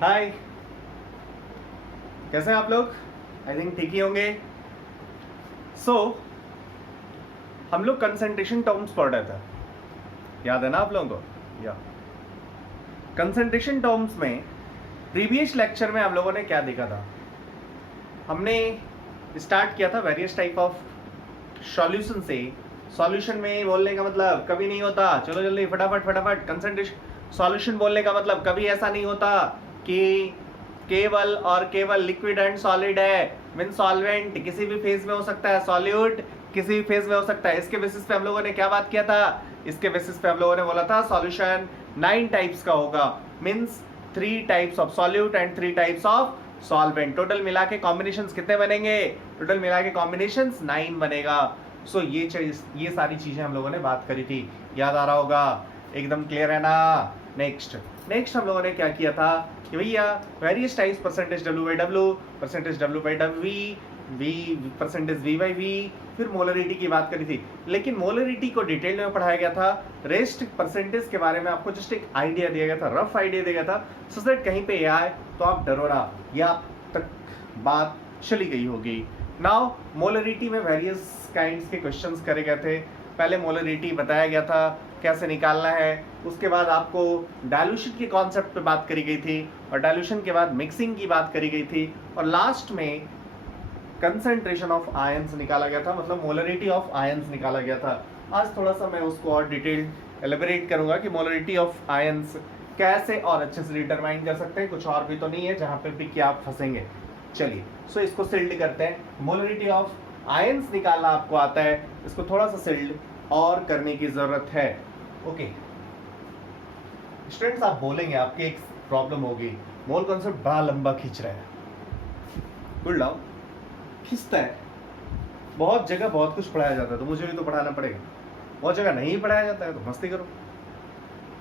हाय, कैसे हैं आप लोग? आई थिंक ठीक ही होंगे। सो हम लोग कंसंट्रेशन टर्म्स पढ़ रहे थे, याद है ना आप लोगों को? या कंसंट्रेशन टर्म्स में प्रीवियस लेक्चर में आप लोगों ने क्या देखा था? हमने स्टार्ट किया था वेरियस टाइप ऑफ सॉल्यूशन से। सॉल्यूशन में बोलने का मतलब कभी नहीं होता, चलो जल्दी फटाफट फटाफट। कंसंट्रेशन सॉल्यूशन बोलने का मतलब कभी ऐसा नहीं होता कि केवल और केवल लिक्विड एंड सॉलिड है। मीन सॉल्वेंट किसी भी फेज में हो सकता है, सॉल्यूट किसी भी फेज में हो सकता है। इसके बेसिस पे हम लोगों ने क्या बात किया था? इसके बेसिस पे हम लोगों ने बोला था सॉल्यूशन 9 टाइप्स का होगा। Means 3 types of solute and 3 types of solvent. Total मिला के कॉम्बिनेशंस कितने बनेंगे? टोटल मिला के कॉम्बिनेशंस 9 बनेगा। सो ये सारी चीजें हम लोगों ने बात करी थी, याद आ रहा होगा? एकदम क्लियर है ना? नेक्स्ट हम लोगों ने क्या किया था कि भैया various types percentage W by W, percentage W by W V, percentage V by V, फिर मोलरिटी की बात करी थी। लेकिन मोलरिटी को डिटेल में पढ़ाया गया था। रेस्ट परसेंटेज के बारे में आपको जस्ट एक आइडिया दिया गया था, रफ आइडिया दिया गया था, सो दैट कहीं पे ये आए तो आप डरो ना, या तक बात चली गई होगी। नाउ मोलरिटी में वेरियस काइंड्स के क्वेश्चंस करे गए थे। पहले मोलरिटी बताया गया था कैसे निकालना है, उसके बाद आपको डाइल्यूशन के कॉन्सेप्ट पे बात करी गई थी, और डाइल्यूशन के बाद मिक्सिंग की बात करी गई थी, और लास्ट में कंसंट्रेशन ऑफ आयंस निकाला गया था, मतलब मोलरिटी ऑफ आयंस निकाला गया था। आज थोड़ा सा मैं उसको और डिटेल एलिबरेट करूंगा कि मोलरिटी ऑफ आयंस कैसे और अच्छे से डिटरमाइन कर सकते हैं। कुछ और भी तो नहीं है जहां पे भी क्या आप फंसेंगे। चलिए सो इसको सिल्ड करते हैं। मोलरिटी ऑफ आयंस निकालना आपको आता है, इसको थोड़ा सा सिल्ड और करने की जरूरत है। ओके स्टूडेंट्स, आप बोलेंगे आपकी एक प्रॉब्लम होगी, मोल कॉन्सेप्ट बड़ा लंबा खींच रहा है। गुड लव खींचता है, बहुत जगह बहुत कुछ पढ़ाया जाता है, तो मुझे भी तो पढ़ाना पड़ेगा। बहुत जगह नहीं पढ़ाया जाता है तो मस्ती करो,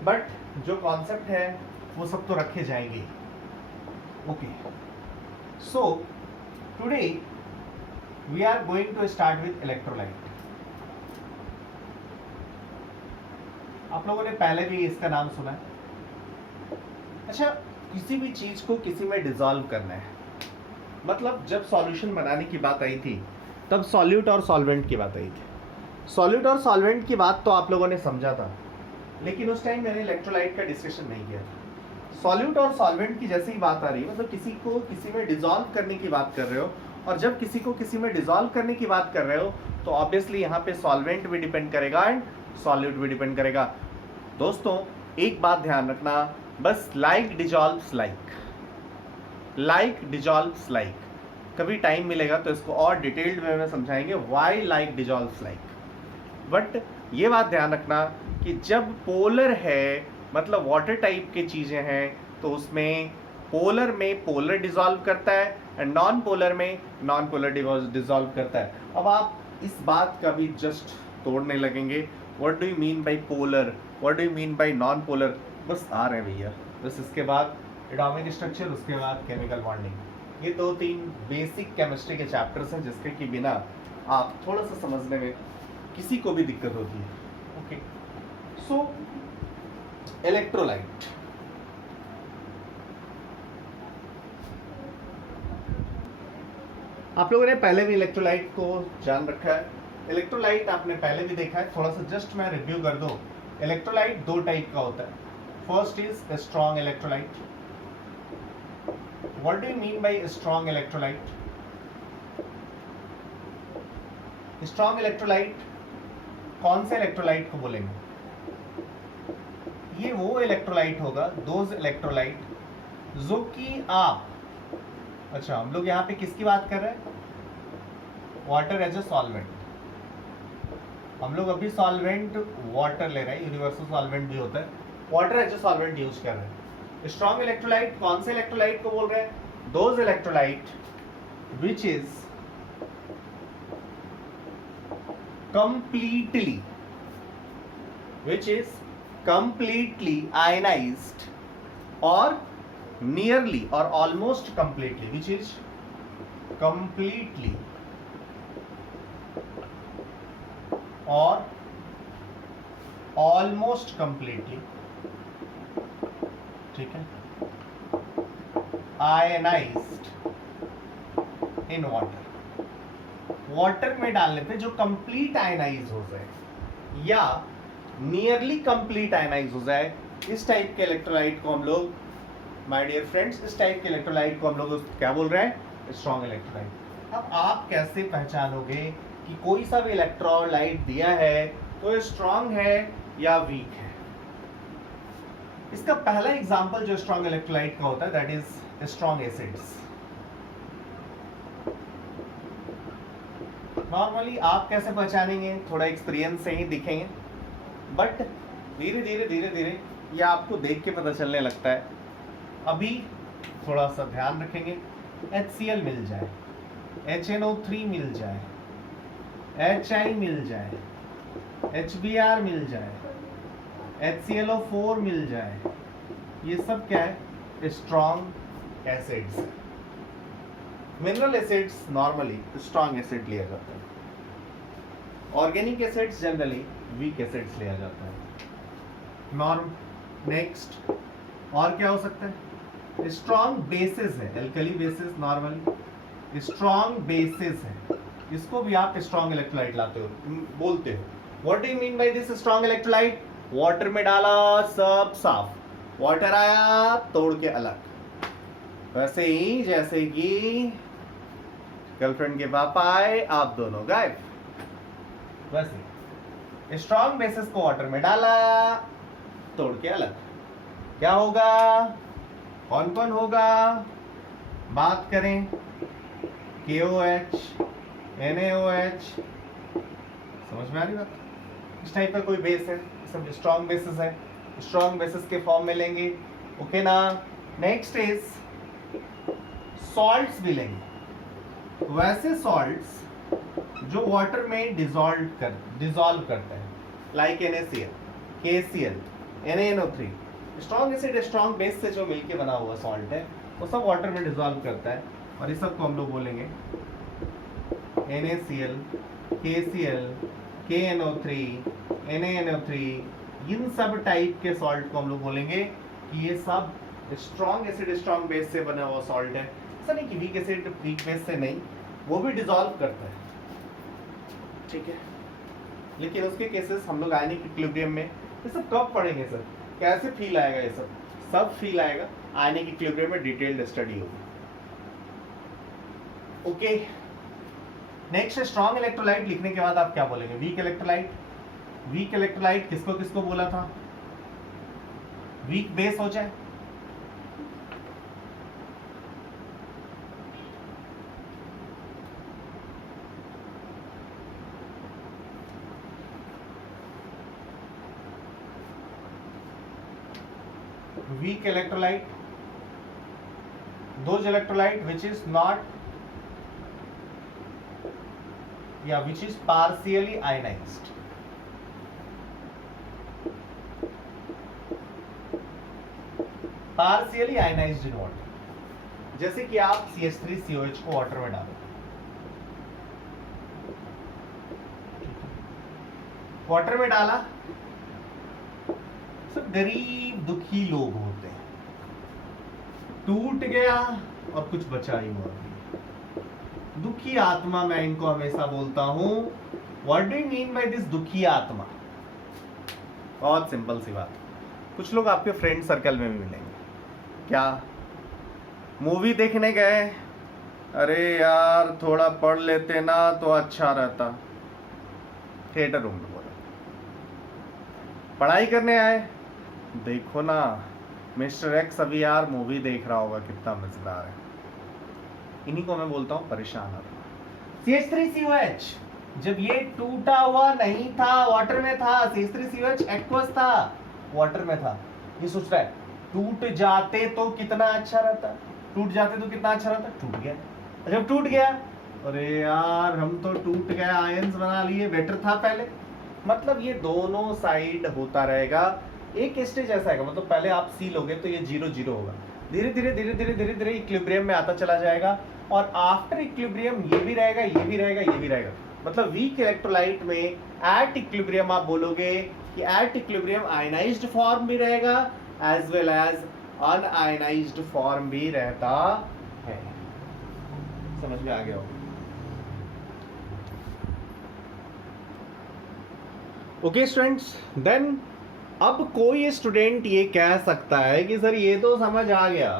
बट जो कॉन्सेप्ट है वो सब तो रखे जाएंगे। Okay so today we are going to start with electrolyte. आप लोगों ने पहले भी इसका नाम सुना है। अच्छा, किसी भी चीज को किसी में डिसॉल्व करना है, मतलब जब सॉल्यूशन बनाने की बात आई थी तब सॉल्यूट और सॉल्वेंट की बात आई थी। सॉल्यूट और सॉल्वेंट की बात तो आप लोगों ने समझा था, लेकिन उस टाइम मैंने इलेक्ट्रोलाइट का डिस्कशन नहीं किया था। सॉल्यूट और सॉल्वेंट की जैसे ही बात आ रही है, मतलब किसी को किसी में डिसॉल्व करने की बात कर रहे हो, और जब किसी को किसी में डिसॉल्व करने की बात कर रहे हो तो ऑब्वियसली यहाँ पे सॉल्वेंट भी डिपेंड करेगा एंड सॉल्यूट भी डिपेंड करेगा। दोस्तों एक बात ध्यान रखना, बस like dissolves like, like dissolves like. कभी टाइम मिलेगा तो इसको और डिटेल्ड वे में समझाएंगे why like dissolves like. But ये बात ध्यान रखना कि जब पोलर है, मतलब वाटर टाइप की चीजें हैं, तो उसमें पोलर में पोलर डिजॉल्व करता है एंड नॉन पोलर में नॉन पोलर डिजॉल्व करता है। अब आप इस बात का भी जस्ट तोड़ने लगेंगे, what do you mean by polar, what do you mean by non polar, बस आ रहे हैं भैया। बस इसके बाद एटॉमिक स्ट्रक्चर, उसके बाद केमिकल बॉन्डिंग। ये 2-3 बेसिक केमिस्ट्री के चैप्टर्स हैं जिसके कि बिना आप थोड़ा सा समझने में किसी को भी दिक्कत होती है। ओके सो इलेक्ट्रोलाइट, आप लोगों ने पहले भी इलेक्ट्रोलाइट को जान रखा है। इलेक्ट्रोलाइट आपने पहले भी देखा है, थोड़ा सा जस्ट मैं रिव्यू कर दूं। इलेक्ट्रोलाइट 2 टाइप का होता है। First is strong electrolyte. What do you mean by strong electrolyte? Strong electrolyte कौन से इलेक्ट्रोलाइट को बोलेंगे? ये वो इलेक्ट्रोलाइट होगा, दोज इलेक्ट्रोलाइट जो कि आप, अच्छा हम लोग यहाँ पे किसकी बात कर रहे हैं? Water as a solvent. हम लोग अभी सॉल्वेंट वाटर ले रहे हैं, यूनिवर्सल सॉल्वेंट भी होता है, water as a solvent use कर रहे हैं। स्ट्रॉन्ग इलेक्ट्रोलाइट कौन से इलेक्ट्रोलाइट को बोल रहे हैं? Those electrolyte which is completely ionized or nearly or almost completely, which is completely or almost completely, ठीक है, आयनाइज्ड इन वाटर, वाटर में डालने पे जो कंप्लीट आयनाइज हो जाए या नियरली कंप्लीट आयनाइज हो जाए, इस टाइप के इलेक्ट्रोलाइट को हम लोग, माय डियर फ्रेंड्स, इस टाइप के इलेक्ट्रोलाइट को हम लोग क्या बोल रहे हैं? Strong electrolyte. अब आप कैसे पहचानोगे कि कोई सा भी इलेक्ट्रोलाइट दिया है तो स्ट्रॉन्ग है या वीक है? इसका पहला एग्जांपल जो स्ट्रॉन्ग इलेक्ट्रोलाइट का होता है that is strong acids. Normally आप कैसे पहचानेंगे? थोड़ा एक्सपीरियंस से ही दिखेंगे, बट धीरे धीरे धीरे धीरे ये आपको देख के पता चलने लगता है। अभी थोड़ा सा ध्यान रखेंगे, HCl मिल जाए, HNO3 मिल जाए, HI मिल जाए, HBr मिल जाए, HClO4 मिल जाए, ये सब क्या है? Strong acids. Mineral acids normally strong acid लिया जाता है, organic acids generally weak acids लिया जाता है। नॉर्म नेक्स्ट और क्या हो सकता है? स्ट्रॉन्ग बेसिस है, alkali basis normally strong bases है, इसको भी आप स्ट्रॉन्ग इलेक्ट्रोलाइट लाते हो, बोलते हो। What do you mean by this strong electrolyte? Water में डाला सब साफ, वाटर आया तोड़ के अलग, वैसे ही जैसे कि गर्लफ्रेंड के पापा आए आप दोनों गायब। वैसे स्ट्रॉन्ग बेसिस को वाटर में डाला तोड़ के अलग, क्या होगा? कौन कौन होगा? बात करें KOH, NaOH, समझ में आ रही बात? इस टाइप का कोई बेस है, सब स्ट्रॉन्ग बेसिस है, स्ट्रॉन्ग बेसिस के फॉर्म में लेंगे, ओके ना? नेक्स्ट इज सॉल्ट्स भी लेंगे, वैसे सॉल्ट्स जो वाटर में डिसॉल्व करते हैं, like NaCl, KCl, NaNO3। Strong acid strong base से जो मिलके बना हुआ सॉल्ट है वो सब वाटर में डिसॉल्व करता है, और इस सब को हम लोग बोलेंगे NaCl, KCl, KNO3, NaNO3। इन सब टाइप के सॉल्ट को हम लोग बोलेंगे कि ये सब स्ट्रॉन्ग एसिड स्ट्रॉन्ग बेस से बना हुआ सॉल्ट है। ऐसा नहीं कि वीक एसिड वीक बेस से नहीं, वो भी डिसॉल्व करता है, ठीक है। लेकिन उसके केसेस हम लोग आयनिक इक्विलिब्रियम में, ये सब कब पढ़ेंगे सर? कैसे फील आएगा? ये सब फील आएगा आयनिक इक्विलिब्रियम में, डिटेल्ड स्टडी होगी, ओके। नेक्स्ट स्ट्रॉन्ग इलेक्ट्रोलाइट लिखने के बाद आप क्या बोलेंगे? Weak electrolyte. वीक इलेक्ट्रोलाइट किसको किसको बोला था? वीक बेस हो जाए, weak electrolyte, those electrolyte which is not, yeah, which is partially ionized, partially ionized in water। जैसे कि आप CH3COH को वाटर में डालो, वाटर में डाला, सब गरीब दुखी लोग होते हैं, टूट गया और कुछ बचा ही हुआ नहीं। दुखी आत्मा मैं इनको हमेशा बोलता हूं। What do you mean by this दुखी आत्मा? बहुत सिंपल सी बात, कुछ लोग आपके फ्रेंड सर्कल में भी मिलेंगे, क्या मूवी देखने गए, अरे यार थोड़ा पढ़ लेते ना तो अच्छा रहता, थिएटर रूम में बोला। पढ़ाई करने आए, देखो ना मिस्टर एक्स अभी यार मूवी देख रहा होगा, कितना मजेदार है। इन्हीं को मैं बोलता हूँ परेशान आत्मा। CH3COH जब ये टूटा हुआ नहीं था, वाटर में था, CH3COH एक्वस था, वाटर में था, ये सोच रहा है टूट जाते तो कितना अच्छा रहता, टूट जाते तो कितना अच्छा रहता, टूट गया। जब टूट गया, अरे यार हम तो टूट गए, आयंस बना लिए, बेटर था पहले। मतलब ये दोनों साइड होता रहेगा। एक स्टेज ऐसा है, मतलब पहले आप सी लोगे तो ये 0-0 होगा, धीरे धीरे धीरे धीरे धीरे धीरे इक्विलिब्रियम में आता चला जाएगा, और आफ्टर इक्विलिब्रियम ये भी रहेगा, ये भी रहेगा, ये भी रहेगा। मतलब वीक इलेक्ट्रोलाइट में एट इक्विलिब्रियम आप बोलोगे कि एट इक्विलिब्रियम आयनाइज्ड फॉर्म भी रहेगा as well as unionised form भी रहता है। समझ में आ गया होगा। ओके स्टूडेंट्स, देन अब कोई स्टूडेंट ये कह सकता है कि सर ये तो समझ आ गया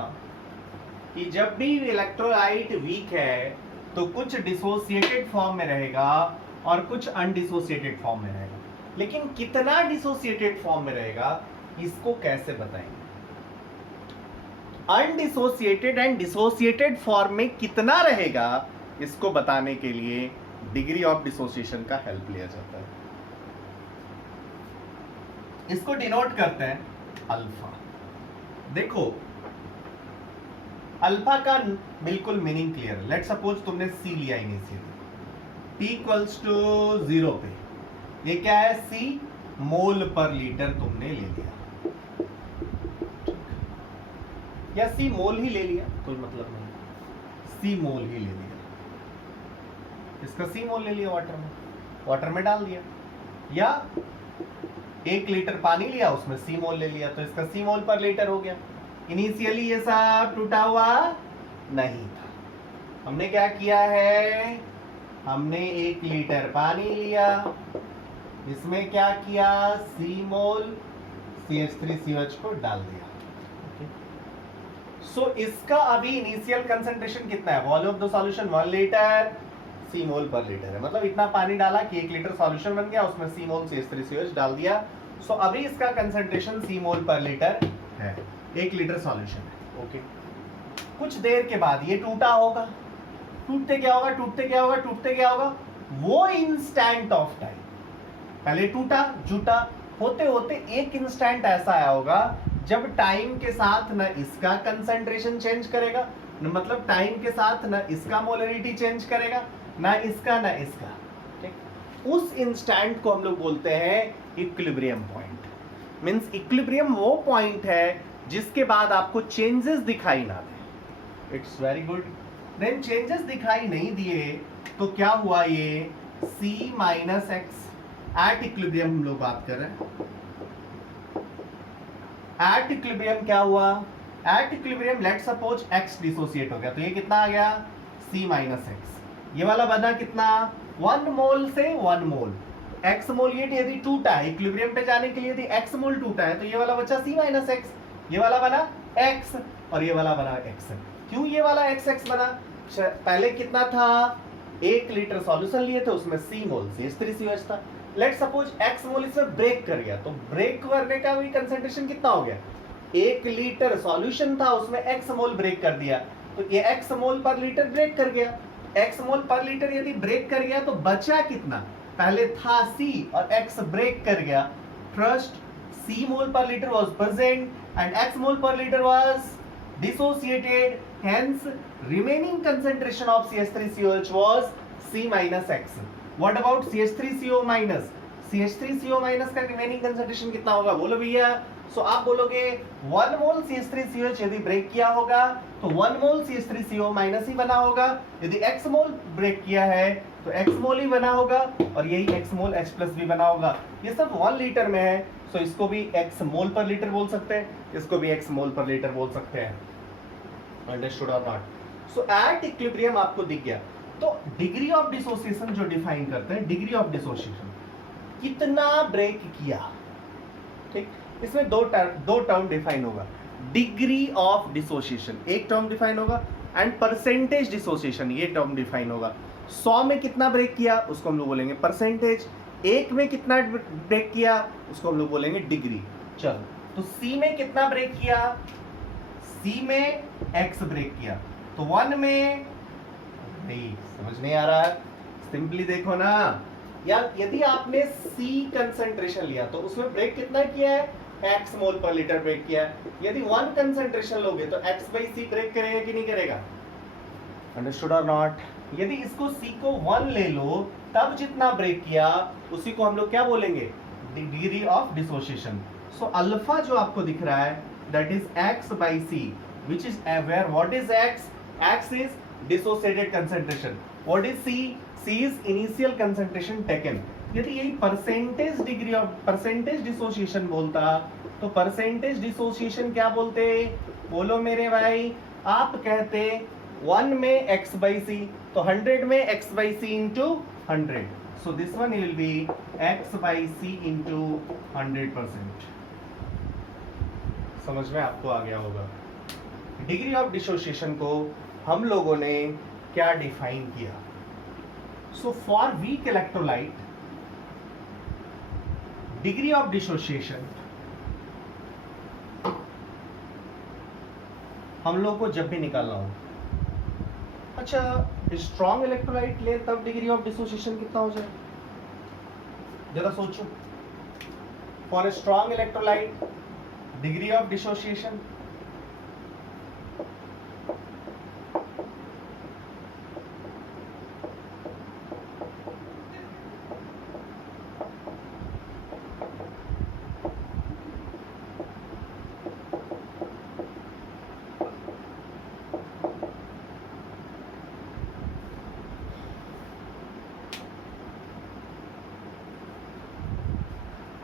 कि जब भी इलेक्ट्रोलाइट वीक है तो कुछ डिसोसिएटेड फॉर्म में रहेगा और कुछ अनडिसोसिएटेड फॉर्म में रहेगा, लेकिन कितना डिसोसिएटेड फॉर्म में रहेगा इसको कैसे बताएंगे? अनडिसोसिएटेड एंड डिसोसिएटेड फॉर्म में कितना रहेगा इसको बताने के लिए डिग्री ऑफ डिसोसिएशन का हेल्प लिया जाता है। इसको डिनोट करते हैं अल्फा। देखो अल्फा का बिल्कुल मीनिंग क्लियर। लेट सपोज तुमने सी लिया इनिशियली, T इक्वल्स टू 0 पे, ये क्या है? सी मोल पर लीटर तुमने ले लिया, या सी मोल ही ले लिया, कोई मतलब नहीं, सी मोल ही ले लिया, इसका सी मोल ले लिया, वाटर में डाल दिया, या 1 लीटर पानी लिया उसमें सी मोल ले लिया, तो इसका सी मोल पर लीटर हो गया। इनिशियली ये सब टूटा हुआ नहीं था। हमने क्या किया है? हमने 1 लीटर पानी लिया, इसमें क्या किया? सी मोल CH3COH को डाल दिया। सो इसका अभी इनिशियल कंसंट्रेशन कितना है? Volume of the solution 1 litre, C mole per litre है, मतलब इतना पानी डाला कि 1 लीटर सॉल्यूशन बन गया, उसमें सी मोल CH3COH डाल दिया। सो अभी इसका concentration C mole per litre है, 1 लीटर सॉल्यूशन है। ओके, कुछ देर के बाद ये टूटा होगा। टूटते क्या होगा? टूटते क्या होगा? टूटते क्या होगा? वो इंस्टेंट ऑफ टाइम, पहले टूटा जुटा होते होते एक इंस्टेंट ऐसा आया होगा जब टाइम के साथ न इसका कंसंट्रेशन चेंज करेगा, मतलब टाइम के साथ न इसका मोलरिटी चेंज करेगा, ना इसका ना इसका। ठीक, उस इंस्टेंट को हम लोग बोलते हैं इक्विलिब्रियम पॉइंट। मींस इक्विलिब्रियम वो पॉइंट है जिसके बाद आपको चेंजेस दिखाई ना दे। It's very good. Then changes दिखाई नहीं दिए तो क्या हुआ? ये C minus x at equilibrium हम लोग बात कर रहे हैं। एट इक्विलिब्रियम क्या हुआ? At equilibrium let suppose x dissociate हो गया, तो ये कितना आ गया? C minus x. ये वाला बना कितना? 1 मोल से 1 मोल। x मोल ये यदि टूटा है, इक्विलिब्रियम पे जाने के लिए यदि x मोल टूटा है, तो ये वाला बचा C माइनस एक्स, ये वाला बना x और ये वाला बना x। क्यों ये वाला x बना? पहले कितना था? 1 लीटर सॉल्यूशन लिए थे, उसमें C मोल CH3COH था। लेट सपोज x मोल इसमें ब्रेक कर गया, तो ब्रेक करने का भी कंसंट्रेशन कितना हो गया? 1 लीटर सॉल्यूशन था, उसमें x मोल ब्रेक कर दिया, तो ये x मोल पर लीटर ब्रेक कर गया। x मोल पर लीटर यदि ब्रेक कर गया तो बचा कितना? पहले था C और x ब्रेक कर गया। First C mole per litre was present and x mole per liter was dissociated, hence remaining concentration of CH3COH was C minus x. What about CH3CO minus? CH3CO minus का remaining concentration कितना होगा? बोलो भैया। सो आप बोलोगे 1 मोल CH3COH यदि break किया होगा तो 1 मोल CH3CO माइनस ही बना होगा, यदि x मोल ब्रेक किया है तो x मोल ही बना होगा, और यही x मोल H प्लस भी बना होगा। ये सब 1 लीटर में है, सो इसको भी x मोल पर लीटर बोल सकते हैं, इसको भी x मोल पर लीटर बोल सकते हैं। अंडरस्टूड और नॉट? सो एट इक्विलिब्रियम आपको दिख गया। तो डिग्री ऑफ डिसोसिएशन जो डिफाइन करते हैं, डिग्री ऑफ डिसोसिएशन कितना ब्रेक किया। ठीक, इसमें दो टर्म डिफाइन होगा। डिग्री ऑफ डिसोसिएशन एक टर्म डिफाइन होगा, एंड परसेंटेज डिसोसिएशन ये टर्म डिफाइन होगा। 100 में कितना ब्रेक किया उसको हम लोग बोलेंगे परसेंटेज, 1 में कितना ब्रेक किया उसको हम लोग बोलेंगे डिग्री। चलो, तो C में कितना ब्रेक किया? C में X ब्रेक किया, तो 1 में नहीं, समझ नहीं आ रहा है? सिंपली देखो ना, या यदि आपने C कंसंट्रेशन लिया तो उसमें ब्रेक कितना किया है? X मोल पर लीटर ब्रेक किया है। यदि 1 कंसंट्रेशन लोगे तो X बाई C ब्रेक करेगा कि नहीं करेगा? अंडरस्टूड और नॉट? यदि इसको C को 1 ले लो तब जितना ब्रेक किया उसी को हम लोग क्या बोलेंगे? Degree of dissociation. So alpha जो आपको दिख रहा है that is X by C, which is where what is X? X is dissociated concentration. What is C? C is initial concentration taken. यदि यही percentage degree of percentage dissociation बोलता तो percentage dissociation क्या बोलते, बोलो मेरे भाई, आप कहते 1 में x बाई सी, तो 100 में x by C into 100, so this one will be x by C into 100%। समझ में आपको आ गया होगा। डिग्री ऑफ डिसोसिएशन को हम लोगों ने क्या डिफाइन किया, so for weak electrolyte degree of dissociation हम लोग को जब भी निकालना हो, अच्छा स्ट्रॉन्ग इलेक्ट्रोलाइट ले तब डिग्री ऑफ डिसोसिएशन कितना हो जाए, जरा सोचो। For strong electrolyte degree of dissociation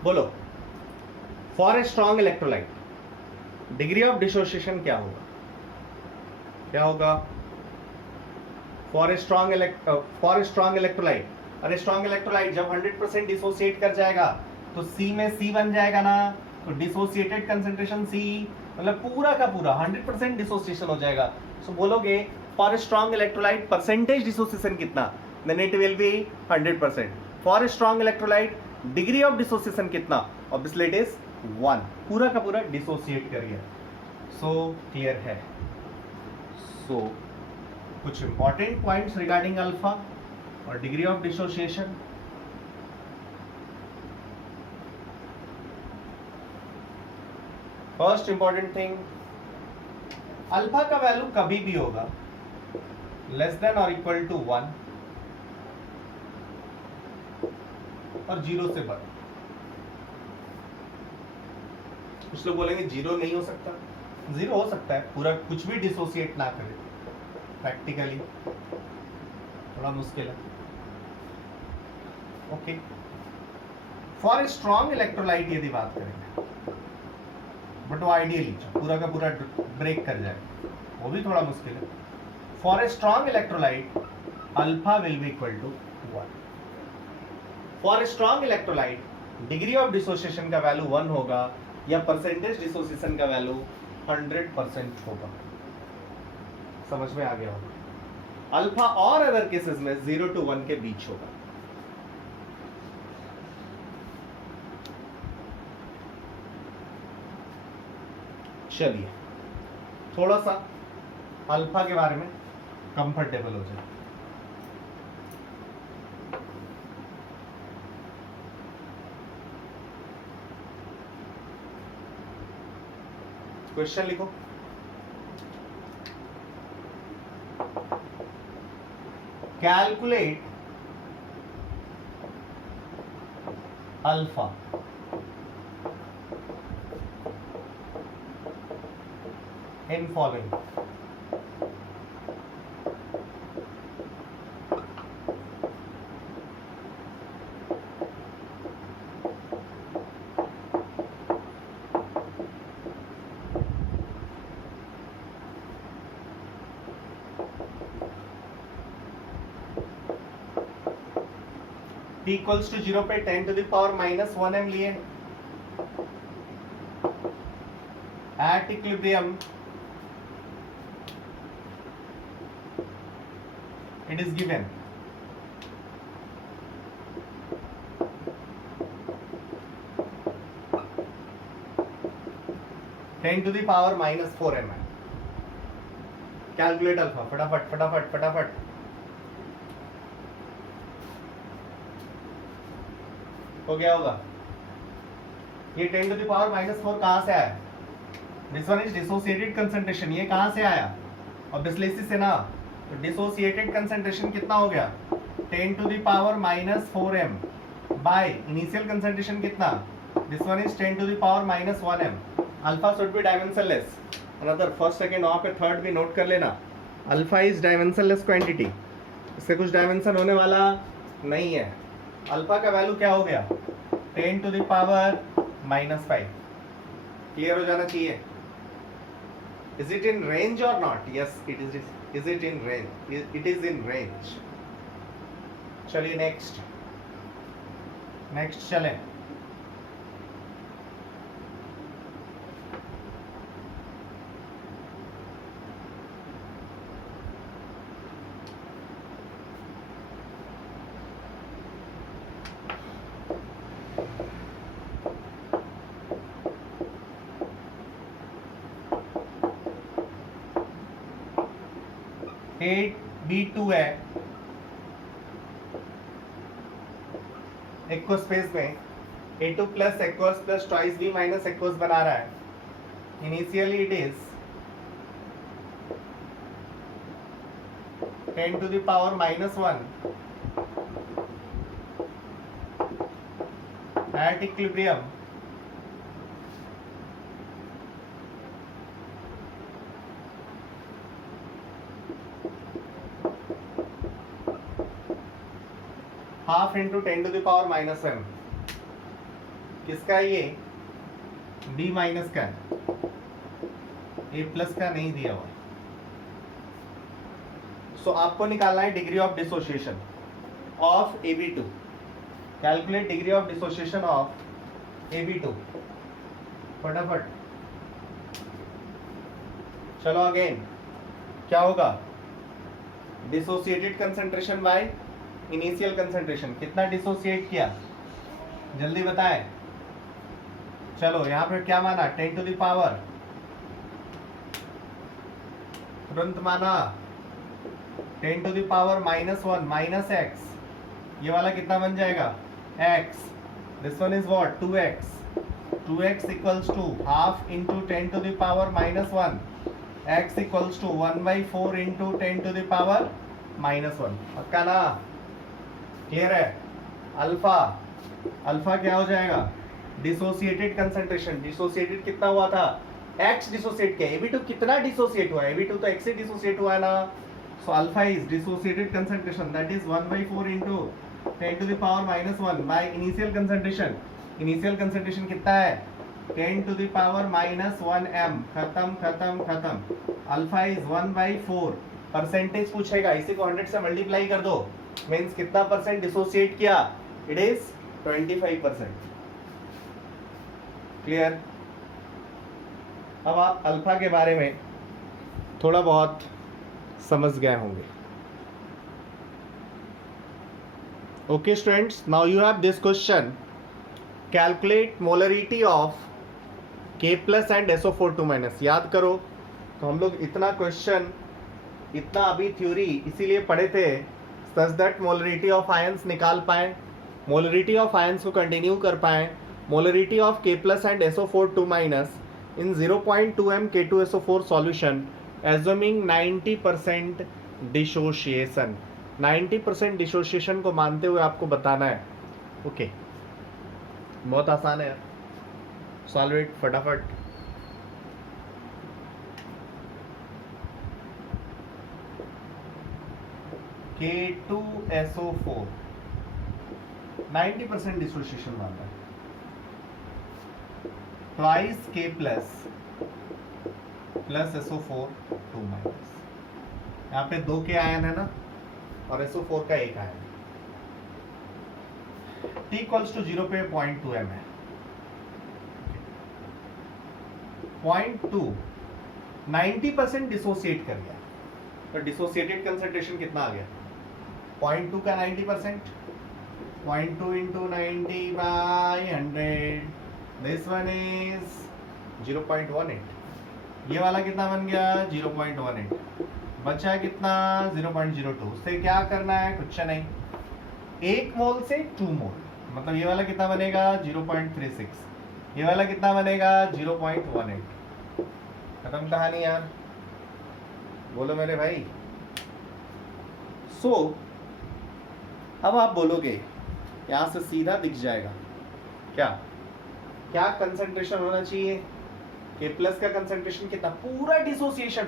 बोलो, for a strong electrolyte degree of dissociation क्या होगा, क्या होगा फॉर ए स्ट्रॉन्ग इलेक्ट्रोलाइट। अरे स्ट्रॉन्ग इलेक्ट्रोलाइट जब 100% डिसोसिएट कर जाएगा तो C में C बन जाएगा ना, तो डिसोसिएटेड कंसंट्रेशन C, मतलब पूरा का पूरा 100% डिसोसिएशन हो जाएगा। सो बोलोगे for a strong electrolyte percentage dissociation कितना, then it will be 100%। For a strong electrolyte degree of dissociation कितना, ऑब्वियसली इट इज 1, पूरा का पूरा डिसोसिएट कर गया। सो क्लियर है। सो कुछ इंपॉर्टेंट पॉइंट्स रिगार्डिंग अल्फा और degree of dissociation. First important thing, alpha का वैल्यू कभी भी होगा लेस देन और इक्वल टू 1 और 0 से बढ़। कुछ लोग बोलेंगे 0 नहीं हो सकता, 0 हो सकता है, पूरा कुछ भी डिसोसिएट ना करे, प्रैक्टिकली थोड़ा मुश्किल है। ओके, फॉर स्ट्रॉन्ग इलेक्ट्रोलाइट यदि बात करेंगे, बट वो आइडियली पूरा का पूरा ब्रेक कर जाए, वो भी थोड़ा मुश्किल है। For a strong electrolyte alpha will be equal to 1। For a strong electrolyte degree of dissociation का वैल्यू 1 होगा या परसेंटेज डिसोसिएशन का वैल्यू 100% होगा। समझ में आ गया होगा। अल्फा और अदर केसेस में 0 to 1 के बीच होगा। चलिए थोड़ा सा अल्फा के बारे में कंफर्टेबल हो जाए। क्वेश्चन लिखो। Calculate alpha in following. P equals to 0 पे 10 to the power minus 1m लिए। At equilibrium it is given (10 to the power minus 4m). Calculate alpha, फटाफट फटाफट फटाफट। हो गया होगा। ये 10 to the power minus 4 कहां से आया? This one is dissociated concentration. ये कहां से आया? ऑब्वियसली इसी से ना। तो डिसोसिएटेड कंसंट्रेशन कितना हो गया? 10 to the power minus 4m by initial concentration कितना? This one is 10 to the power minus 1m। Alpha should be dimensionless. Another first second वहां पे थर्ड भी नोट कर लेना। अल्फा इज डायमेंशनलेस क्वांटिटी, इससे कुछ डायमेंशन होने वाला नहीं है। अल्फा का वैल्यू क्या हो गया? 10 to the power minus 5। Clear हो जाना चाहिए. Is it in range or not? Yes, it is. Is it in range? It is in range. चलिए नेक्स्ट चलें. B2 है, एक्वस स्पेस में A2 plus aqueous plus twice B minus aqueous बना रहा है. Initially it is 10 to the power -1 at equilibrium. Half into 10 to the power -m. किसका है ये? B माइनस का है, A प्लस का नहीं दिया हुआ. सो आपको निकालना है degree of dissociation of AB2. Calculate degree of dissociation of AB2. फटाफट चलो अगेन. क्या होगा? Dissociated concentration bye initial concentration. कितना डिसोसिएट किया जल्दी बताएं. चलो यहां पर क्या माना? 10 to the power, तुरंत माना 10 to the power -1 minus x. ये वाला कितना बन जाएगा? x. This one is what? 2x. 2x equals to half into 10 to the power -1. x equals to 1/4 into 10 to the power -1. पक्का ना? क्लियर है? अल्फा क्या हो जाएगा? Dissociated concentration. डिसोसिएटेड कितना हुआ था? x डिसोसिएट किया. AB2 कितना डिसोसिएट हुआ? AB2 तो x से डिसोसिएट हुआ है ना. So alpha is dissociated concentration, that is 1/4 into 10 to the power -1 bye initial concentration. Initial concentration कितना है? 10 to the power -1 m. खत्म. Alpha is 1/4. परसेंटेज पूछेगा, इसी को 100 से मल्टीप्लाई कर दो. मीन्स कितना परसेंट डिसोसिएट किया? It is 25%. क्लियर? अब आप अल्फा के बारे में थोड़ा बहुत समझ गए होंगे. Okay students, now you have this question. Calculate molarity of K plus and SO4 याद करो. तो हम लोग इतना क्वेश्चन, इतना अभी थ्योरी इसीलिए पढ़े थे such that molarity of ions निकाल पाए, मोलरिटी ऑफ आयंस को कंटिन्यू कर पाए. Molarity of K plus and SO4 in 0.2 m K2SO4 solution assuming 90% dissociation. 90% dissociation को मानते हुए आपको बताना है. ओके बहुत आसान है. सॉल्व इट फटाफट. K2SO4 90% डिसोसिएशन मानता है. ट्वाइस K प्लस SO4 2 यहाँ पे 2 के आयन है ना, और SO4 का एक आयन. T इक्वल्स टू 0 पे 0.2 m है. 0.2 90% डिसोसिएट कर गया. तो डिसोसिएटेड कंसंट्रेशन कितना आ गया? 0.2 का 90%, 0.2 into 90 by 100. This one is 0.18. ये वाला कितना बन गया? 0.18. बचा कितना? 0.02. उससे क्या करना है? कुछ नहीं. 1 मोल से 2 मोल, मतलब ये वाला कितना बनेगा? 0.36. ये वाला कितना बनेगा? 0.18. खत्म कहानी यार. बोलो मेरे भाई. सो अब आप बोलोगे, यहां से सीधा दिख जाएगा क्या कंसंट्रेशन होना चाहिए? K प्लस का कंसंट्रेशन कितना? पूरा डिसोसिएशन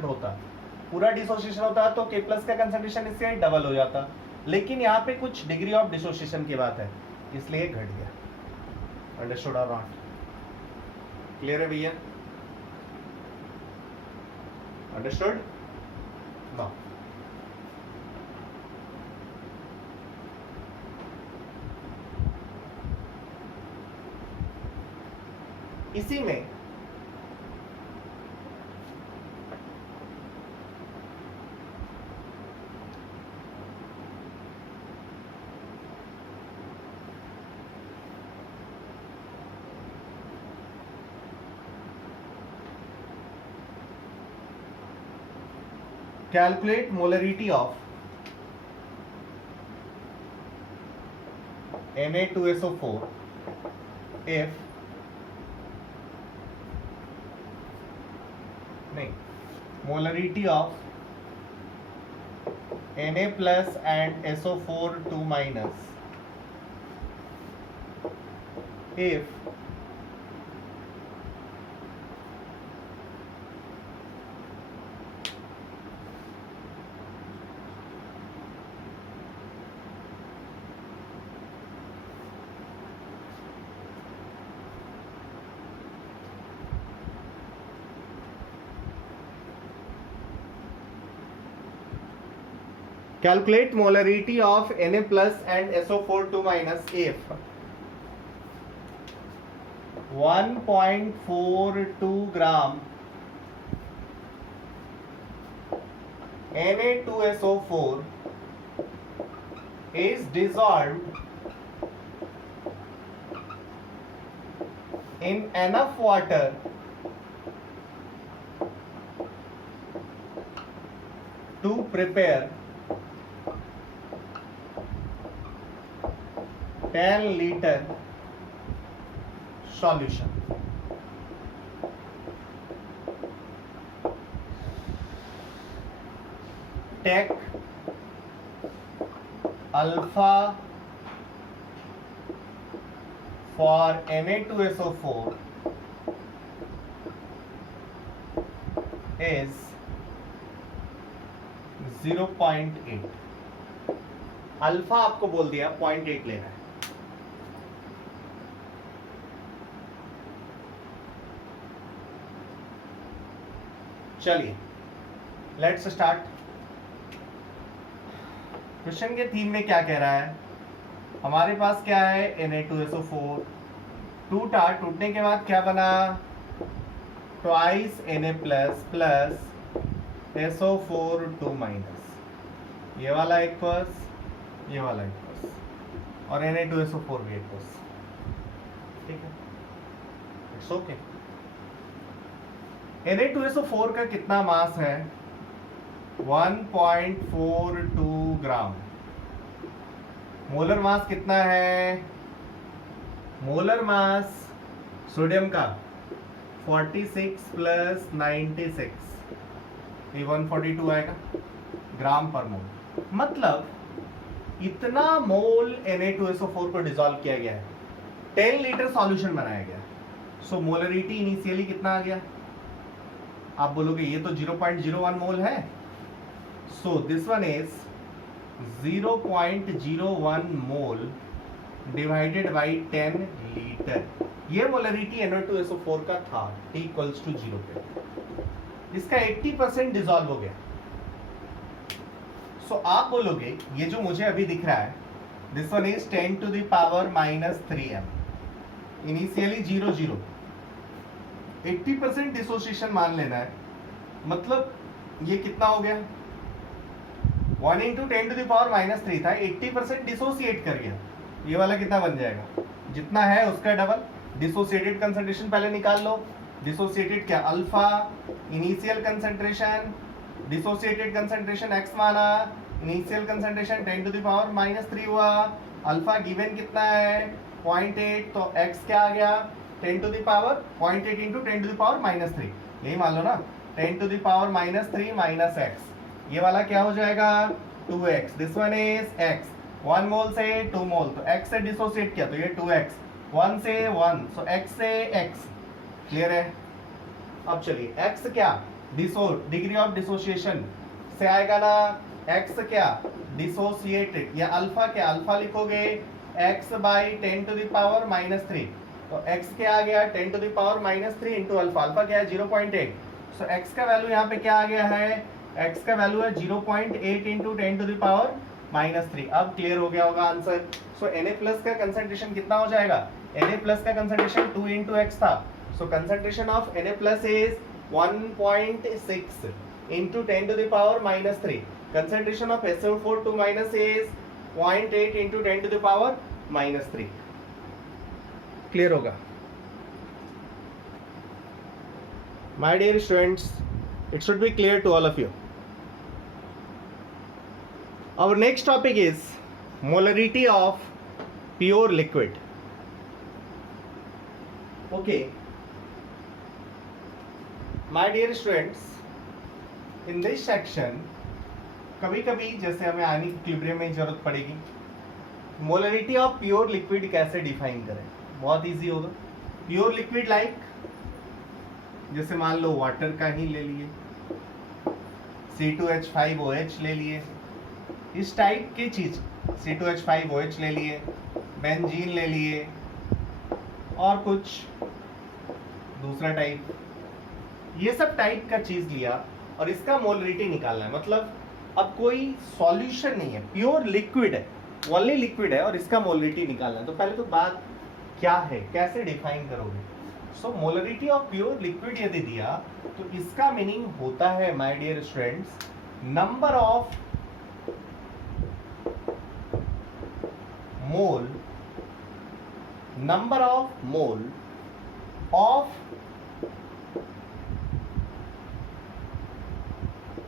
होता तो K प्लस का कंसंट्रेशन इससे डबल हो जाता. लेकिन यहाँ पे कुछ डिग्री ऑफ डिसोसिएशन की बात है, इसलिए घट गया. अंडरस्टूड और नॉट? क्लियर है भैया? अंडरस्टूड? नाउ इसी में calculate molarity of Na2SO4 if molarity of Na plus and SO4 2 minus if calculate molarity of Na plus and SO4 2 minus if 1.42 gram Na2SO4 is dissolved in enough water to prepare 10-liter solution. Take alpha for Na2SO4 is 0.8. Alpha आपको बोल दिया 0.8 लेना है. चलिए let's start. Question के theme में क्या कह रहा है? हमारे पास क्या है? Na2SO4 टूटा, टूटने के बाद क्या बना? Twice Na plus plus SO4 2 minus. ये वाला एक्वस, ये वाला एक्वस, और Na2SO4 भी एक्वस. ठीक है, इट्स ओके. Na2SO4 का कितना मास है? 1.42 ग्राम. मोलर मास कितना है? मोलर मास सोडियम का 46 प्लस 96, ये 142 आएगा ग्राम पर मोल. मतलब इतना मोल Na2SO4 को डिसॉल्व किया गया है, 10 लीटर सॉल्यूशन बनाया गया. सो मोलरिटी इनिशियली कितना आ गया? आप बोलोगे ये तो 0.01 मोल है. सो this one is 0.01 mole divided by 10 litre. ये मोलरिटी Na2SO4 का था T इक्वल्स टू 0 पे. इसका 80% डिसॉल्व हो गया. सो आप बोलोगे ये जो मुझे अभी दिख रहा है, this one is 10 to the power minus 3m. Initially 0 0, 80% dissociation मान लेना है. मतलब ये कितना हो गया? 1 into 10 to the power minus 3 था, 80% डिसोसिएट कर गया. ये वाला कितना बन जाएगा? जितना है उसका डबल. डिसोसिएटेड कंसंट्रेशन पहले निकाल लो. डिसोसिएटेड क्या? Alpha. Initial concentration, dissociated concentration x माना, initial concentration 10 to the power minus 3 हुआ. अल्फा गिवन कितना है? 0.8. तो x क्या आ गया? 10 to the power 0.8 into 10 to the power minus 3. यही मान लो ना, 10 to the power minus 3 minus x. ये वाला क्या हो जाएगा? 2x. This one is x. 1 मोल से 2 मोल, तो x से डिसोसिएट किया तो ये 2x. 1 से 1, सो x से x. क्लियर है? अब चलिए x क्या? डिग्री ऑफ डिसोसिएशन से आएगा ना. x क्या? डिसोसिएटेड. या अल्फा क्या? अल्फा लिखोगे x by 10 to the power minus 3. तो x क्या आ गया? 10 to the power minus 3 into alpha. Alpha क्या है? 0.8. सो x का वैल्यू यहाँ पे क्या आ गया है, x का वैल्यू है 0.8 इंटू 10⁻³ अब क्लियर हो गया होगा आंसर। सो Na+ का कंसंट्रेशन कितना हो जाएगा, Na+ का कंसंट्रेशन 2 इंटू x था, so concentration of Na+ is 1.6 into 10⁻³ concentration of SO4 2- is 0.8 into 10⁻³ clear होगा। My dear students, it should be clear to all of you. Our next topic is molarity of pure liquid. Okay. My dear students, in this section, कभी कभी जैसे हमें ionic equilibrium में जरूरत पड़ेगी, molarity of pure liquid कैसे define करें, बहुत इजी होगा। प्योर लिक्विड लाइक जैसे मान लो वाटर का ही ले लिए, C2H5OH ले लिए, इस टाइप की चीज, C2H5OH ले लिए, बेंजीन ले लिए और कुछ दूसरा टाइप, ये सब टाइप का चीज लिया और इसका मोलरिटी निकालना है। मतलब अब कोई सॉल्यूशन नहीं है, प्योर लिक्विड है, ओनली लिक्विड है और इसका मोलरिटी निकालना है। तो पहले तो बात क्या है, कैसे डिफाइन करोगे। So molarity of pure liquid यदि दिया तो इसका मीनिंग होता है my dear students, number of mole of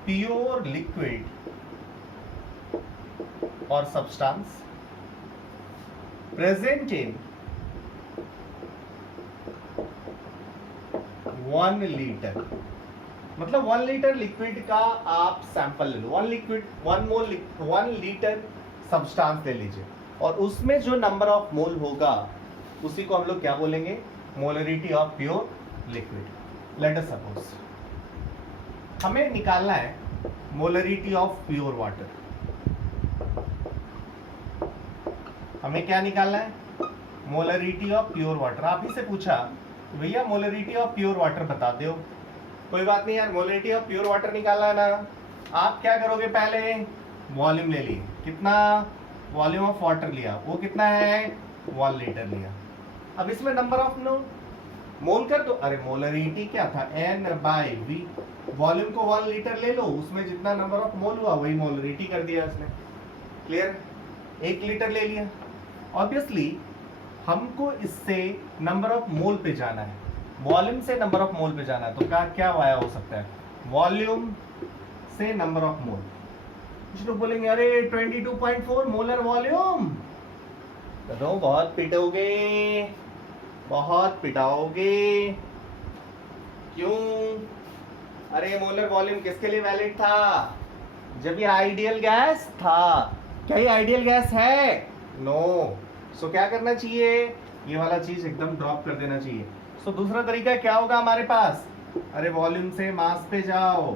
pure liquid और सब्सटेंस प्रेजेंट इन 1 लीटर। मतलब 1 लीटर लिक्विड का आप सैंपल ले लो, 1 लीटर सब्सटेंस ले लीजिए और उसमें जो नंबर ऑफ मोल होगा उसी को हम लोग क्या बोलेंगे, molarity of pure liquid. Late us suppose हमें निकालना है मोलरिटी ऑफ प्योर वाटर। हमें क्या निकालना है, मोलरिटी ऑफ प्योर वाटर। आप ही से पूछा भैया मोलरिटी ऑफ प्योर वाटर बता दो, कोई बात नहीं यार, मोलरिटी ऑफ प्योर वाटर निकालना है ना। आप क्या करोगे, पहले वॉल्यूम ले लिए, कितना वॉल्यूम ऑफ वाटर लिया, वो कितना है 1 लीटर लिया। अब इसमें नंबर ऑफ मोल कर दो, अरे मोलरिटी क्या था N/V, वॉल्यूम को 1 लीटर ले लो, उसमें जितना नंबर ऑफ मोल हुआ वही मोलरिटी कर दिया इसने। क्लियर, 1 लीटर ले लिया। ऑब्वियसली हमको इससे नंबर ऑफ मोल पे जाना है, वॉल्यूम से नंबर ऑफ मोल पे जाना है, तो क्या वाया हो सकता है, वॉल्यूम से नंबर ऑफ मोल। कुछ लोग बोलेंगे अरे 22.4 मोलर वॉल्यूम, तो बहुत पिटाओगे। क्यों, अरे मोलर वॉल्यूम किसके लिए वैलिड था, जब ये आइडियल गैस था। क्या ये आइडियल गैस है, नो। सो क्या करना चाहिए, ये वाला चीज एकदम ड्रॉप कर देना चाहिए। सो दूसरा तरीका क्या होगा हमारे पास, अरे वॉल्यूम से मास पे जाओ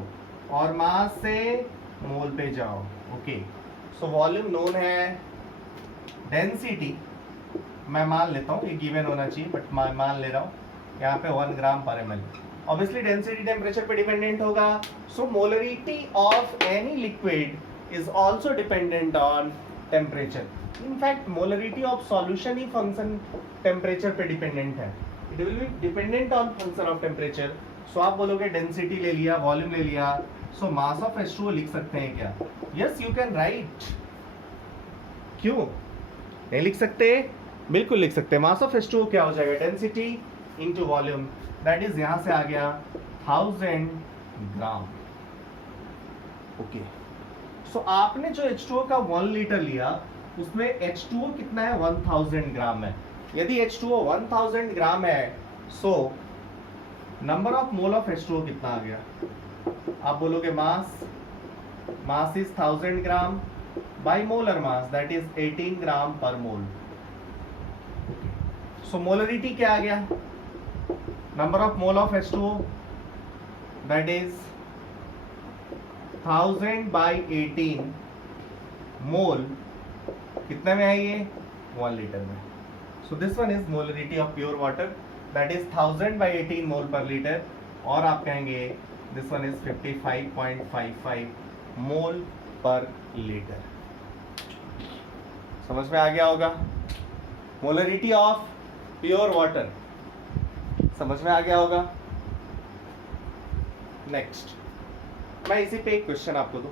और मास से मोल पे जाओ। ओके, सो वॉल्यूम नोन है, डेंसिटी मैं मान लेता हूँ, ये गिवन होना चाहिए बट मैं मान ले रहा हूँ यहाँ पे 1 ग्राम पर ml। ऑब्वियसली डेंसिटी टेम्परेचर पे डिपेंडेंट होगा। So molarity of any liquid is also dependent on temperature. In fact molarity of solution ही फंक्शन टेम्परेचर पे डिपेंडेंट है, it will be dependent on function of temperature. So आप बोलोगे density ले लिया, volume ले लिया, सो मास ऑफ H2O लिख सकते हैं क्या, यस यू कैन राइट। क्यों नहीं लिख सकते, बिल्कुल लिख सकते हैं। मास ऑफ H2O क्या हो जाएगा, density into volume, that is यहां से आ गया 1000 ग्राम। ओके, सो आपने जो H2O का 1 लीटर लिया उसमें H2O कितना है, 1000 ग्राम है। यदि H2O 1000 ग्राम है, so number of mole of H2O कितना आ गया, आप बोलोगे mass is 1000 gram by molar mass, that is 18 gram per mole. So molarity क्या आ गया, number of mole of H2O that is 1000 by 18 मोल, कितने में है ये, 1 लीटर में। सो this one is molarity of pure water, that is 1000 by 18 mole per litre. और आप कहेंगे this one is 55.55 mole per litre. समझ में आ गया होगा। मोलरिटी ऑफ प्योर वाटर समझ में आ गया होगा। नेक्स्ट मैं इसी पे एक क्वेश्चन आपको दूं।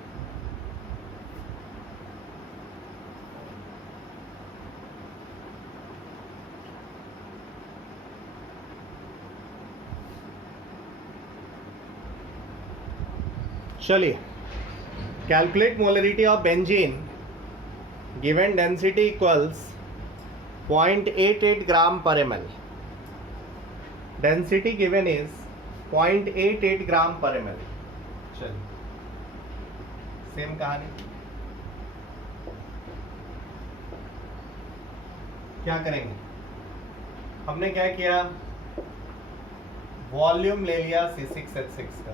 चलिए, calculate molarity of benzene given density equals 0.88 ग्राम पर ml। डेंसिटी गिवन इज 0.88 ग्राम पर ml। चलिए सेम कहानी, क्या करेंगे, हमने क्या किया, वॉल्यूम ले लिया C6H6 का,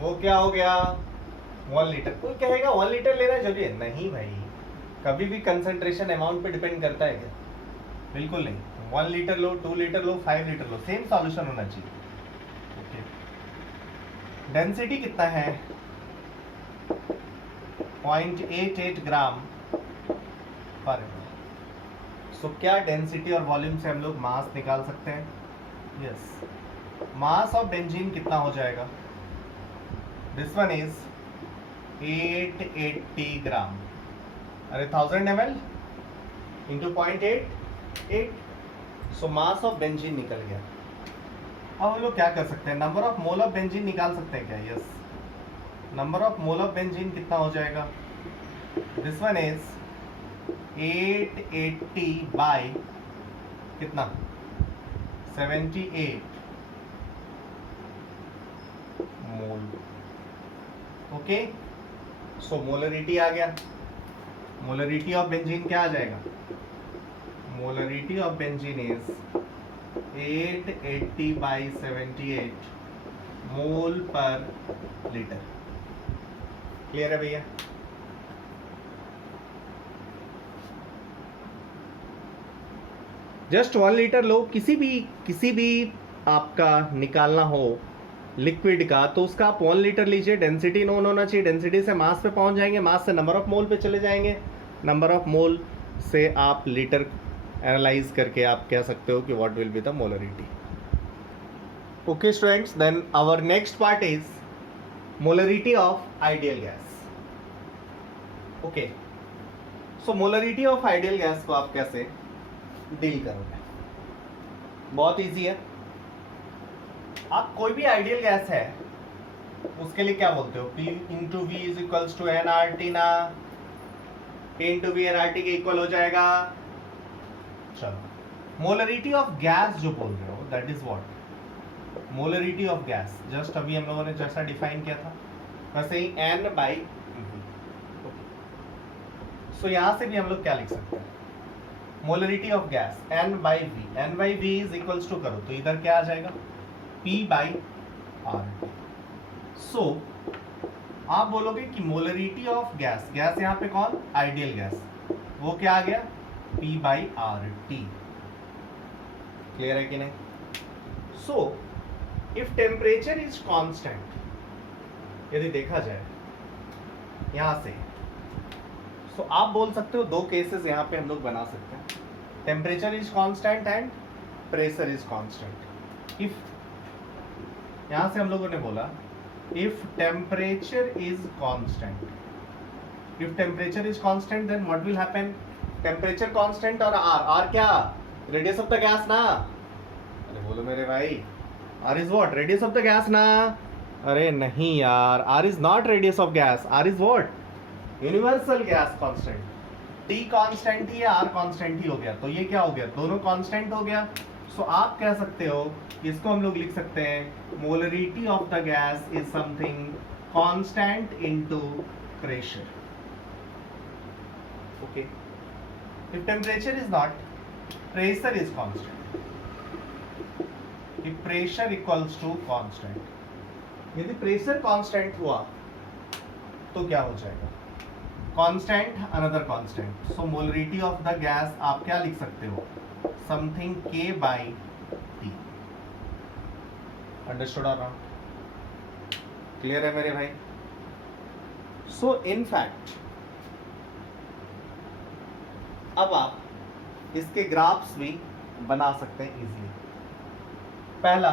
वो क्या हो गया 1 लीटर। कोई कहेगा 1 लीटर लेना जरूरी है, नहीं भाई, कभी भी कंसंट्रेशन अमाउंट पे डिपेंड करता है क्या, बिल्कुल नहीं। 1 लीटर लो, 2 लीटर लो, 5 लीटर लो, सेम सॉल्यूशन होना चाहिए। ओके, डेंसिटी कितना है 0.88 ग्राम पर ml। सो क्या डेंसिटी और वॉल्यूम से हम लोग मास निकाल सकते हैं? यस, मास ऑफ बेंजीन कितना हो जाएगा, दिस वन इज 880 ग्राम, अरे 1000 ml into 0.88, so mass of benzene निकल गया। अब हम लोग क्या कर सकते हैं, number of mole of benzene निकाल सकते हैं क्या? Yes, number of mole of benzene कितना हो जाएगा, दिस वन इज 880 बाय कितना 78 मोल। ओके, सो मोलरिटी आ गया। मोलरिटी ऑफ बेंजीन क्या आ जाएगा, molarity of benzene is 880 by 78 mole per litre. Clear है भैया? जस्ट 1 लीटर लो, किसी भी आपका निकालना हो लिक्विड का, तो उसका आप 1 लीटर लीजिए, डेंसिटी नोन होना चाहिए, डेंसिटी से मास पे पहुंच जाएंगे, मास से नंबर ऑफ मोल पे चले जाएंगे, नंबर ऑफ मोल से आप लीटर एनालाइज करके आप कह सकते हो कि what will be the molarity. Okay students, then our next part is molarity of ideal gas. Okay, so molarity of ideal gas को आप कैसे डील करोगे? बहुत इजी है। आप कोई भी आइडियल गैस है उसके लिए क्या बोलते हो, P into V is equals to nRT ना, P इंटू वी nRT के इक्वल हो जाएगा। चलो, मोलरिटी ऑफ गैस जो बोल रहे हो that is what, molarity of gas just अभी हम लोगों ने जैसा डिफाइन किया था वैसे ही N बाई V। सो यहां से भी हम लोग क्या लिख सकते हैं, molarity of gas N by V, N by V is equals to करो तो इधर क्या आ जाएगा P बाई R। सो आप बोलोगे कि मोलरिटी ऑफ गैस, गैस यहाँ पे कौन, आइडियल गैस, वो क्या आ गया P बाई RT। क्लियर है कि नहीं? So if temperature is constant, यदि देखा जाए यहां से, सो आप बोल सकते हो दो केसेस यहां पे हम लोग बना सकते हैं, temperature is constant and pressure is constant. If यहां से हम लोगों ने बोला if temperature is constant, if temperature is constant then what will happen, temperature constant और आर क्या, रेडियस ऑफ द गैस ना, अरे बोलो मेरे भाई, R is what, radius of the gas ना, अरे नहीं यार, R is not radius of gas, R is what, universal gas constant. T constant ही है, आर कांस्टेंट ही हो गया, तो ये क्या हो गया, दोनों कांस्टेंट हो गया। सो आप कह सकते हो, इसको हम लोग लिख सकते हैं molarity of the gas is something constant into pressure. Okay, if temperature is not, pressure is constant, if pressure equals to constant. यदि प्रेशर कांस्टेंट हुआ तो क्या हो जाएगा, constant another constant, so molarity of the gas आप क्या लिख सकते हो, something K by T। Understood और नॉट? क्लियर है मेरे भाई? सो इन फैक्ट अब आप इसके ग्राफ्स भी बना सकते हैं इजीली। पहला,